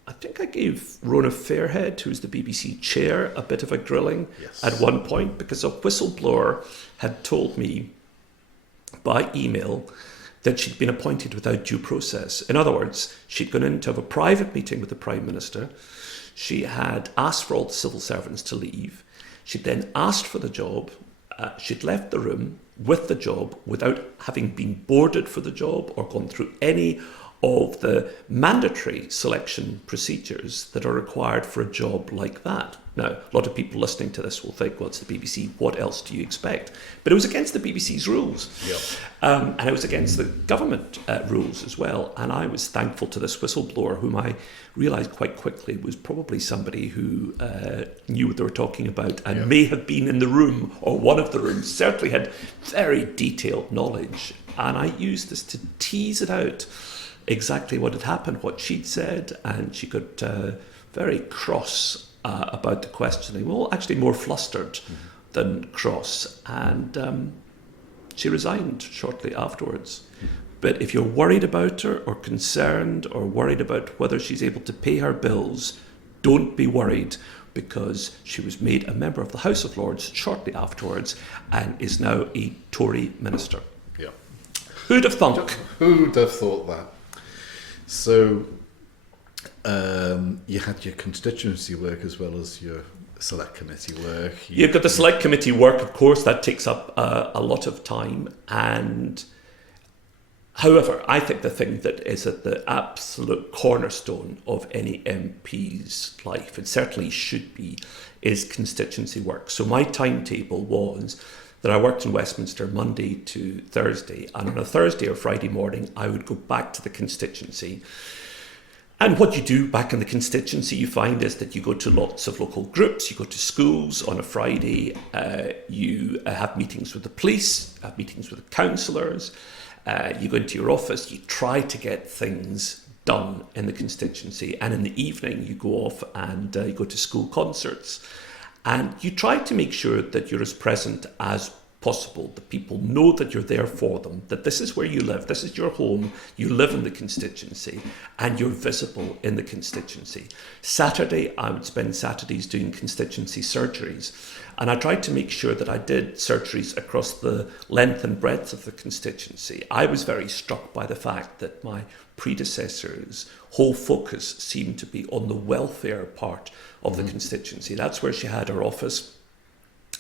I think I gave Rona Fairhead, who's the BBC chair, a bit of a grilling at one point, because a whistleblower had told me by email that she'd been appointed without due process. In other words, she'd gone in to have a private meeting with the Prime Minister. She had asked for all the civil servants to leave. She'd then asked for the job. She'd left the room with the job without having been boarded for the job or gone through any of the mandatory selection procedures that are required for a job like that. Now, a lot of people listening to this will think, well, it's the BBC, what else do you expect? But it was against the BBC's rules. And it was against the government rules as well. And I was thankful to this whistleblower, whom I realised quite quickly was probably somebody who knew what they were talking about and may have been in the room or one of the rooms, certainly had very detailed knowledge. And I used this to tease it out exactly what had happened, what she'd said, and she got very cross about the questioning. Well, actually more flustered than cross, and she resigned shortly afterwards. But if you're worried about her or concerned or worried about whether she's able to pay her bills, don't be worried, because she was made a member of the House of Lords shortly afterwards and is now a Tory minister. Yeah. Who'd have thunk? Who'd have thought that? So you had your constituency work as well as your select committee work. You've got the select committee work, of course, that takes up a lot of time. And however, I think the thing that is at the absolute cornerstone of any MP's life, it certainly should be, is constituency work. So my timetable was that I worked in Westminster Monday to Thursday, and on a Thursday or Friday morning I would go back to the constituency. And what you do back in the constituency, you find, is that you go to lots of local groups, you go to schools on a Friday, you have meetings with the police, have meetings with the councillors, you go into your office, you try to get things done in the constituency, and in the evening you go off and you go to school concerts. And you try to make sure that you're as present as possible, that people know that you're there for them, that this is where you live, this is your home, you live in the constituency, and you're visible in the constituency. Saturday, I would spend Saturdays doing constituency surgeries, and I tried to make sure that I did surgeries across the length and breadth of the constituency. I was very struck by the fact that my predecessor's whole focus seemed to be on the welfare part of the constituency. That's where she had her office.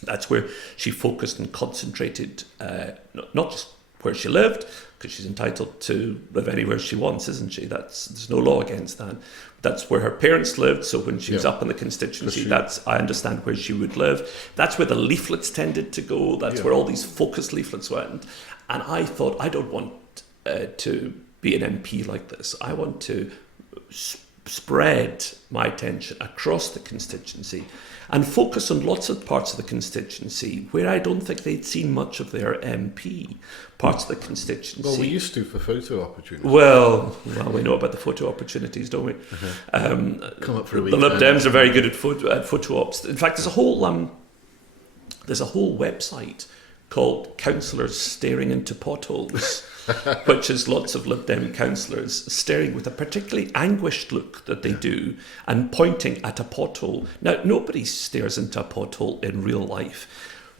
That's where she focused and concentrated, not just where she lived, because she's entitled to live anywhere she wants, isn't she? There's no law against that. That's where her parents lived, so when she was up in the constituency, I understand where she would live. That's where the leaflets tended to go. That's where all these focus leaflets went. And I thought, I don't want to be an MP like this. I want to spread my attention across the constituency and focus on lots of parts of the constituency where I don't think they'd seen much of their MP, parts of the constituency. Well, we used to for photo opportunities. Well, we know about the photo opportunities, don't we? Come up for a week. The Lib Dems are very good at photo ops. In fact, there's a whole website called Councillors Staring into Potholes, which is lots of Lib Dem councillors staring with a particularly anguished look that they do and pointing at a pothole. Now, nobody stares into a pothole in real life,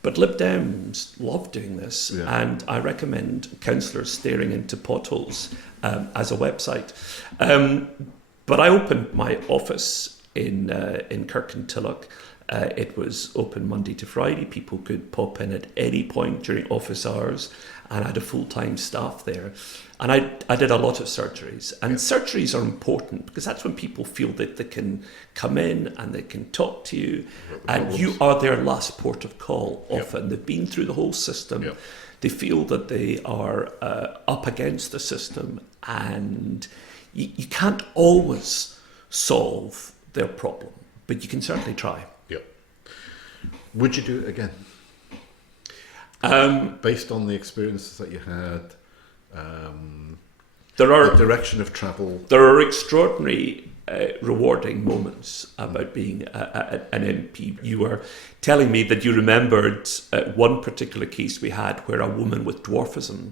but Lib Dems love doing this, and I recommend Councillors Staring into Potholes as a website. But I opened my office in Kirkintilloch. It was open Monday to Friday. People could pop in at any point during office hours, and I had a full-time staff there. And I did a lot of surgeries. And surgeries are important because that's when people feel that they can come in and they can talk to you, and you are their last port of call often. They've been through the whole system. They feel that they are up against the system, and you can't always solve their problem, but you can certainly try. Yep. Would you do it again? Based on the experiences that you had, the direction of travel. There are extraordinary, rewarding moments about being an MP. You were telling me that you remembered one particular case we had where a woman with dwarfism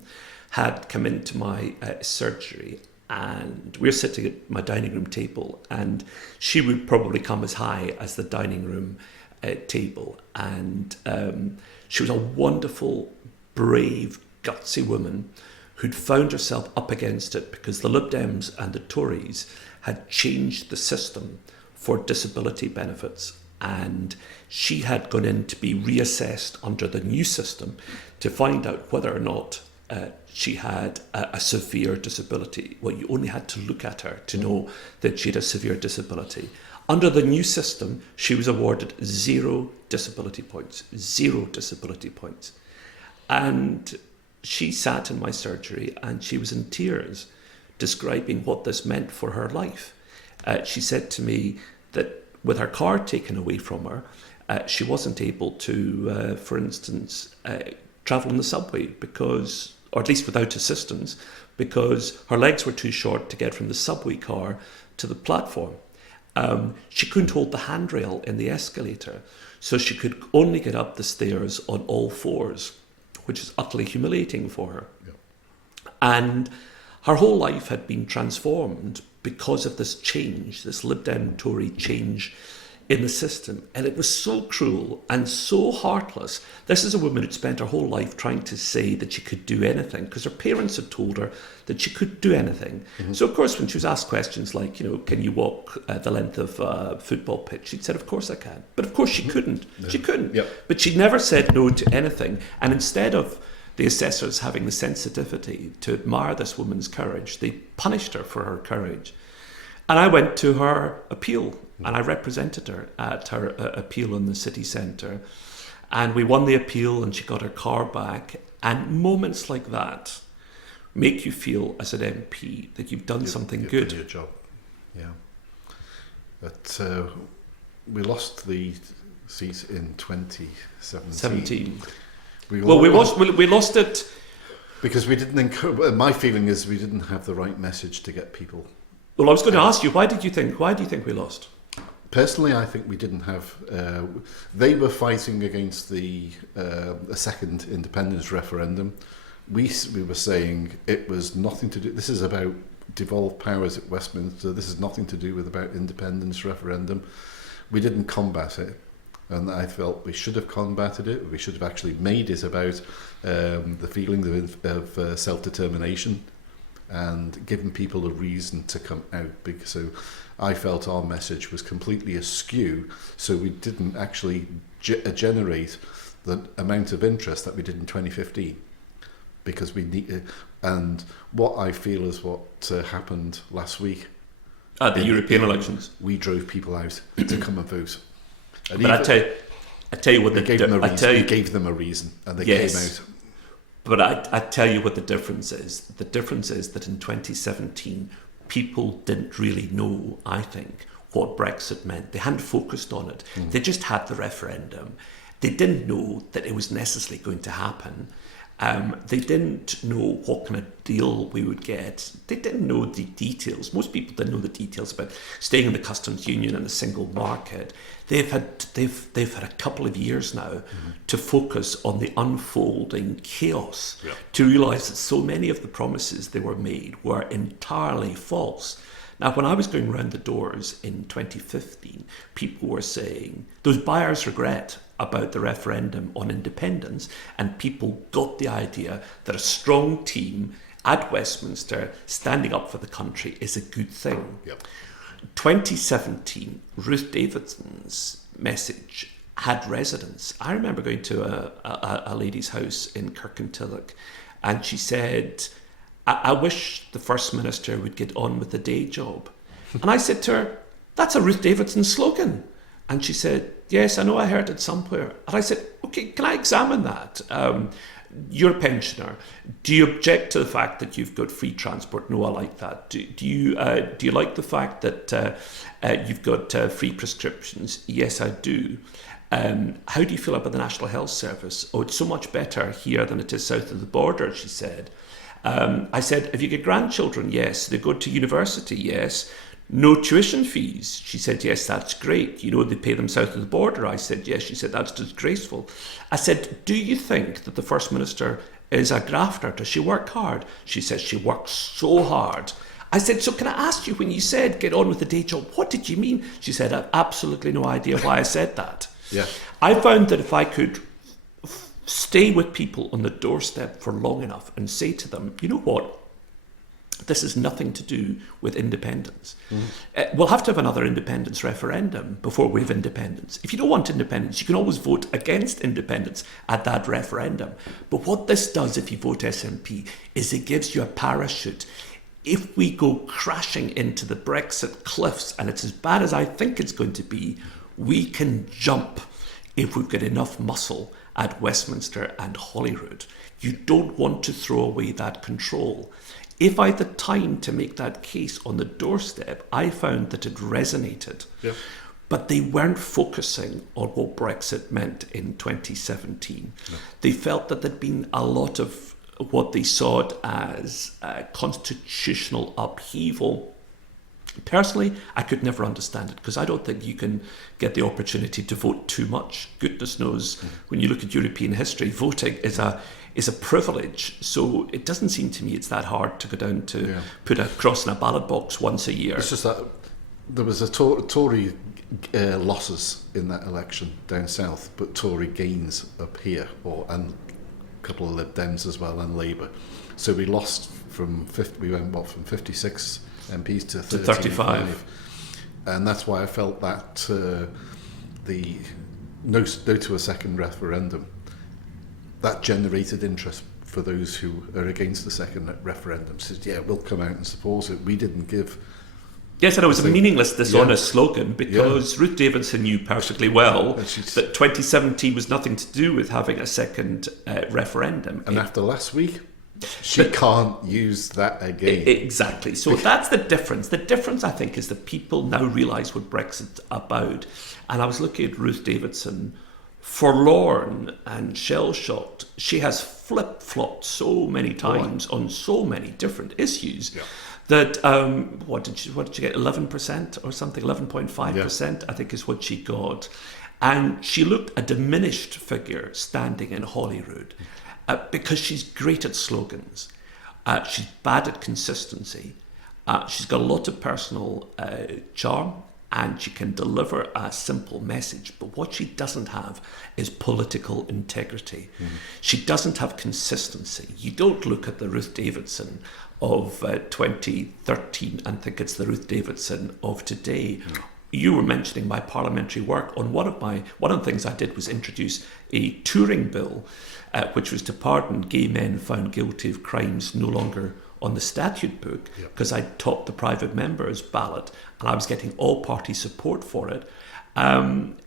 had come into my surgery, and we're sitting at my dining room table, and she would probably come as high as the dining room table, and she was a wonderful, brave, gutsy woman who'd found herself up against it because the Lib Dems and the Tories had changed the system for disability benefits, and she had gone in to be reassessed under the new system to find out whether or not she had a severe disability. Well, you only had to look at her to know that she had a severe disability. Under the new system, she was awarded 0 disability points, 0 disability points. And she sat in my surgery and she was in tears describing what this meant for her life. She said to me that with her car taken away from her, she wasn't able to, for instance, travel on the subway because, or at least without assistance, because her legs were too short to get from the subway car to the platform. She couldn't hold the handrail in the escalator, so she could only get up the stairs on all fours, which is utterly humiliating for her. Yep. And her whole life had been transformed because of this change, this Lib Dem Tory change in the system. And it was so cruel and so heartless. This is a woman who'd spent her whole life trying to say that she could do anything because her parents had told her that she could do anything. Mm-hmm. So, of course, when she was asked questions like, can you walk the length of a football pitch? She'd said, of course I can. But, of course, she couldn't. No. She couldn't. Yep. But she never said no to anything. And instead of the assessors having the sensitivity to admire this woman's courage, they punished her for her courage. And I went to her appeal, and I represented her at her appeal in the city centre. And we won the appeal, and she got her car back. And moments like that make you feel, as an MP, that you've done something good. Done your job, yeah. But we lost the seat in 2017. We lost it because we didn't. My feeling is we didn't have the right message to get people. Well, I was going to ask you, why do you think we lost? Personally, I think we didn't have. They were fighting against a second independence referendum. We were saying it was nothing to do. This is about devolved powers at Westminster. This is nothing to do with about independence referendum. We didn't combat it, and I felt we should have combated it. We should have actually made it about the feeling of self-determination and given people a reason to come out. So I felt our message was completely askew, so we didn't actually generate the amount of interest that we did in 2015, because we need. And what I feel is what happened last week at the European elections. We drove people out to come and vote. And but I tell you what, we gave them a reason, and they came out. But I tell you what the difference is. The difference is that in 2017, people didn't really know, I think, what Brexit meant. They hadn't focused on it. They just had the referendum. They didn't know that it was necessarily going to happen. They didn't know what kind of deal we would get. They didn't know the details. Most people didn't know the details about staying in the customs union and the single market. They've had a couple of years now to focus on the unfolding chaos, to realise that so many of the promises they were made were entirely false. Now, when I was going round the doors in 2015, people were saying those buyer's regret about the referendum on independence, and people got the idea that a strong team at Westminster standing up for the country is a good thing. 2017, Ruth Davidson's message had resonance. I remember going to a lady's house in Kirkintilloch, and she said, I wish the First Minister would get on with the day job. And I said to her, that's a Ruth Davidson slogan. And she said, yes, I know, I heard it somewhere. And I said, okay, can I examine that? you're a pensioner. Do you object to the fact that you've got free transport? No, I like that. Do you like the fact that you've got free prescriptions? Yes, I do. How do you feel about the National Health Service? Oh, it's so much better here than it is south of the border, she said. I said, have you got grandchildren? Yes. They go to university? Yes. No tuition fees? She said, yes, that's great. You know, they pay them south of the border. I said, yes. She said, that's disgraceful. I said, do you think that the First Minister is a grafter? Does she work hard? She says she works so hard. I said, so can I ask you, when you said get on with the day job, what did you mean? She said, I've absolutely no idea why I said that. Yeah. I found that if I could stay with people on the doorstep for long enough and say to them, you know what? This has nothing to do with independence. We'll have to have another independence referendum before we have independence. If you don't want independence, you can always vote against independence at that referendum. But what this does, if you vote SNP, is it gives you a parachute. If we go crashing into the Brexit cliffs, and it's as bad as I think it's going to be, we can jump if we've got enough muscle at Westminster and Holyrood. You don't want to throw away that control. If I had the time to make that case on the doorstep, I found that it resonated. Yeah. But they weren't focusing on what Brexit meant in 2017. No. They felt that there'd been a lot of what they saw as constitutional upheaval. Personally, I could never understand it, because I don't think you can get the opportunity to vote too much. Goodness knows, when you look at European history, voting is a privilege. So it doesn't seem to me it's that hard to go down to put a cross in a ballot box once a year. It's just that there was a Tory losses in that election down south, but Tory gains up here, and a couple of Lib Dems as well, and Labour. So we lost from 56 MPs to 35. And that's why I felt that the no to a second referendum, that generated interest for those who are against the second referendum. Said, yeah, we'll come out and support it. We didn't give... Yes, and it was a meaningless, dishonest slogan, because Ruth Davidson knew perfectly well that 2017 was nothing to do with having a second referendum. And after last week, she can't use that again. Exactly. So that's the difference. The difference, I think, is that people now realise what Brexit's about. And I was looking at Ruth Davidson, forlorn and shell-shocked. She has flip-flopped so many times on so many different issues that, what did she get, 11% or something, 11.5%, I think is what she got. And she looked a diminished figure standing in Holyrood. Because she's great at slogans, she's bad at consistency, she's got a lot of personal charm, and she can deliver a simple message. But what she doesn't have is political integrity. She doesn't have consistency. You don't look at the Ruth Davidson of 2013 and think it's the Ruth Davidson of today. You were mentioning my parliamentary work. On one of the things I did was introduce a touring bill, which was to pardon gay men found guilty of crimes no longer on the statute book, because I topped the private members ballot and I was getting all party support for it.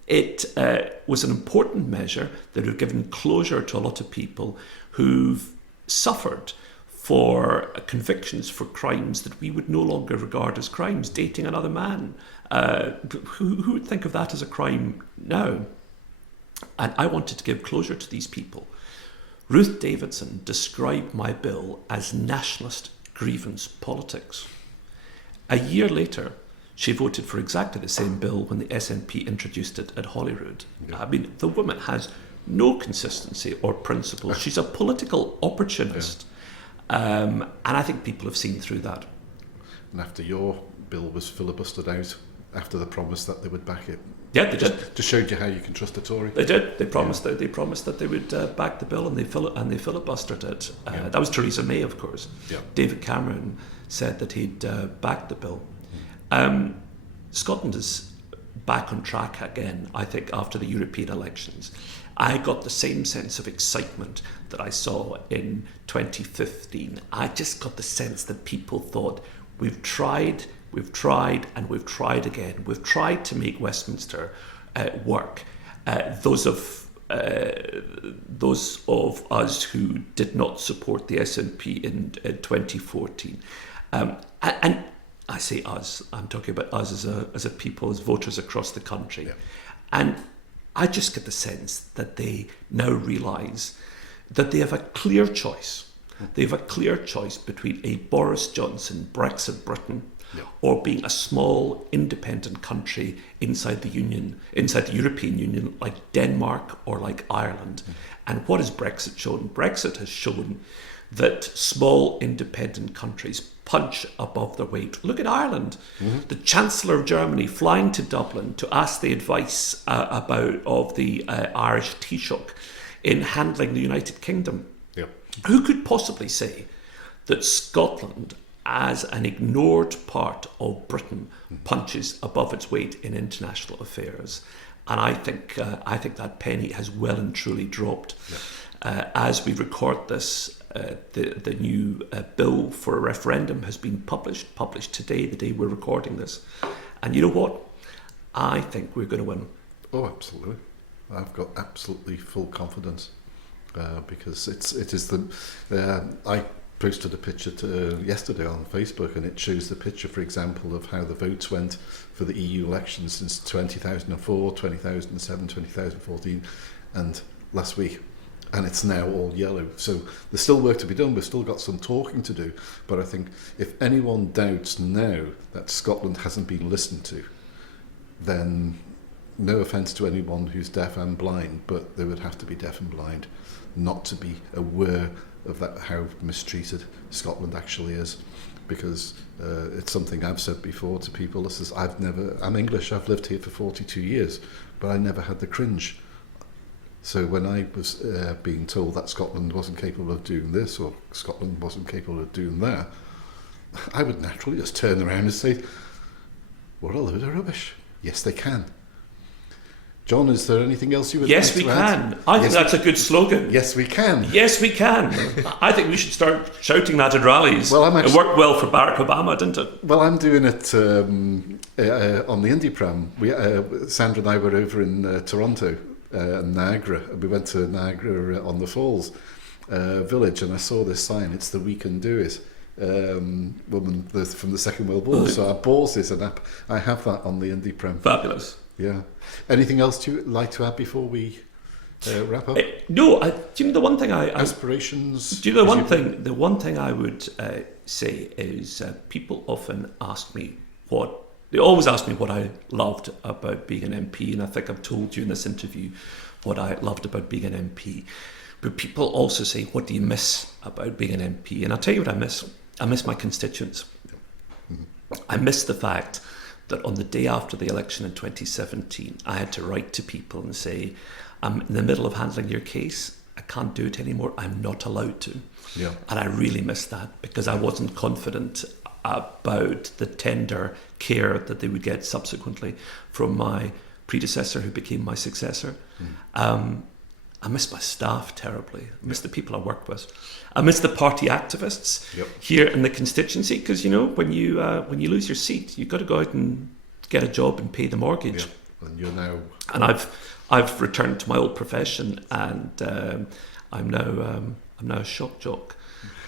It was an important measure that would have given closure to a lot of people who've suffered for convictions for crimes that we would no longer regard as crimes. Dating another man, who would think of that as a crime now? And I wanted to give closure to these people. Ruth Davidson described my bill as nationalist grievance politics. A year later, she voted for exactly the same bill when the SNP introduced it at Holyrood. I mean, the woman has no consistency or principle. She's a political opportunist. And I think people have seen through that. And after your bill was filibustered out, after the promise that they would back it. Yeah, they did. Just showed you how you can trust a Tory. They did. They promised that they would back the bill, and they filibustered it. That was Theresa May, of course. Yeah. David Cameron said that he'd backed the bill. Scotland is back on track again, I think, after the European elections. I got the same sense of excitement that I saw in 2015. I just got the sense that people thought, we've tried, and we've tried again. We've tried to make Westminster work. Those of those of us who did not support the SNP in 2014. And I say us, I'm talking about us as a people, as voters across the country. Yeah. And I just get the sense that they now realise that they have a clear choice. They have a clear choice between a Boris Johnson Brexit Britain or being a small independent country inside the Union, inside the European Union, like Denmark or like Ireland. And what has Brexit shown? Brexit has shown that small independent countries punch above their weight. Look at Ireland. The Chancellor of Germany flying to Dublin to ask the advice of the Irish Taoiseach in handling the United Kingdom. Yep. Who could possibly say that Scotland, as an ignored part of Britain, punches above its weight in international affairs? And I think that penny has well and truly dropped. As we record this, the new bill for a referendum has been published today, the day we're recording this. And you know what? I think we're going to win. Oh, absolutely. I've got absolutely full confidence because it is I posted a picture yesterday on Facebook, and it shows the picture, for example, of how the votes went for the EU elections since 2004, 2007, 2014, and last week. And it's now all yellow. So there's still work to be done. We've still got some talking to do. But I think if anyone doubts now that Scotland hasn't been listened to, then no offence to anyone who's deaf and blind, but they would have to be deaf and blind not to be aware of that, how mistreated Scotland actually is. Because it's something I've said before to people. I'm English, I've lived here for 42 years, but I never had the cringe. So when I was being told that Scotland wasn't capable of doing this or Scotland wasn't capable of doing that, I would naturally just turn around and say, what a load of rubbish. Yes, they can. John, is there anything else you would like to add? Yes, we can. I think that's a good slogan. Yes, we can. Yes, we can. I think we should start shouting that at rallies. Well, it worked well for Barack Obama, didn't it? Well, I'm doing it on the Indie Pram. Sandra and I were over in Toronto, Niagara. We went to Niagara on the Falls village, and I saw this sign. It's the We Can Do It woman from the Second World War. So I bought it, and I have that on the Indie Pram. Fabulous. Yeah. Anything else you'd like to add before we wrap up? No. Do you know the one thing aspirations? Do you know the one thing? The one thing I would say is people often ask me they always ask me what I loved about being an MP, and I think I've told you in this interview what I loved about being an MP. But people also say, what do you miss about being an MP? And I'll tell you what I miss. I miss my constituents. I miss the fact that on the day after the election in 2017, I had to write to people and say, I'm in the middle of handling your case. I can't do it anymore. I'm not allowed to. Yeah. And I really miss that because I wasn't confident about the tender care that they would get subsequently from my predecessor who became my successor. I miss my staff terribly. I miss the people I worked with. I miss the party activists here in the constituency because, you know, when you lose your seat, you've got to go out and get a job and pay the mortgage. Yeah. And you're now... And I've returned to my old profession, and I'm now a shock jock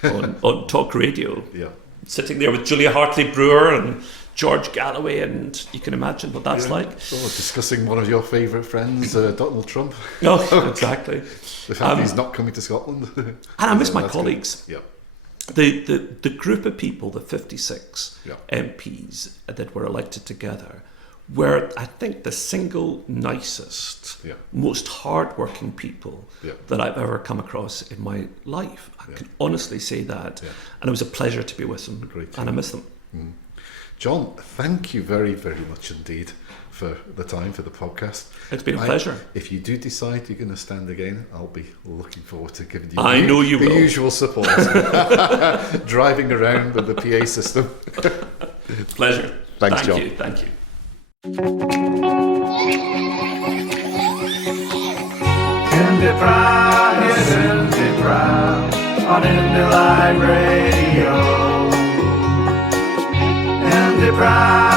on talk radio. Yeah. Sitting there with Julia Hartley-Brewer and George Galloway, and you can I that's like. Oh, discussing one of your favourite friends, Donald Trump. Oh, exactly. The fact he's not coming to Scotland. And I miss my colleagues. Good. Yeah. The group of people, the 56 Yeah. MPs that were elected together, were, I think, the single nicest, Yeah. most hard-working people Yeah. that I've ever come across in my life. I can honestly say that. Yeah. And it was a pleasure to be with them. Great. And I miss them. John, thank you very, very much indeed for the time for the podcast. It's been a pleasure. If you do decide you're going to stand again, I'll be looking forward to giving you the usual support. Driving around with the PA system. Pleasure. Thanks, John. Thank you. Indie Prime, yes, Indie Prime, on Indie Live Radio. Indie Prime.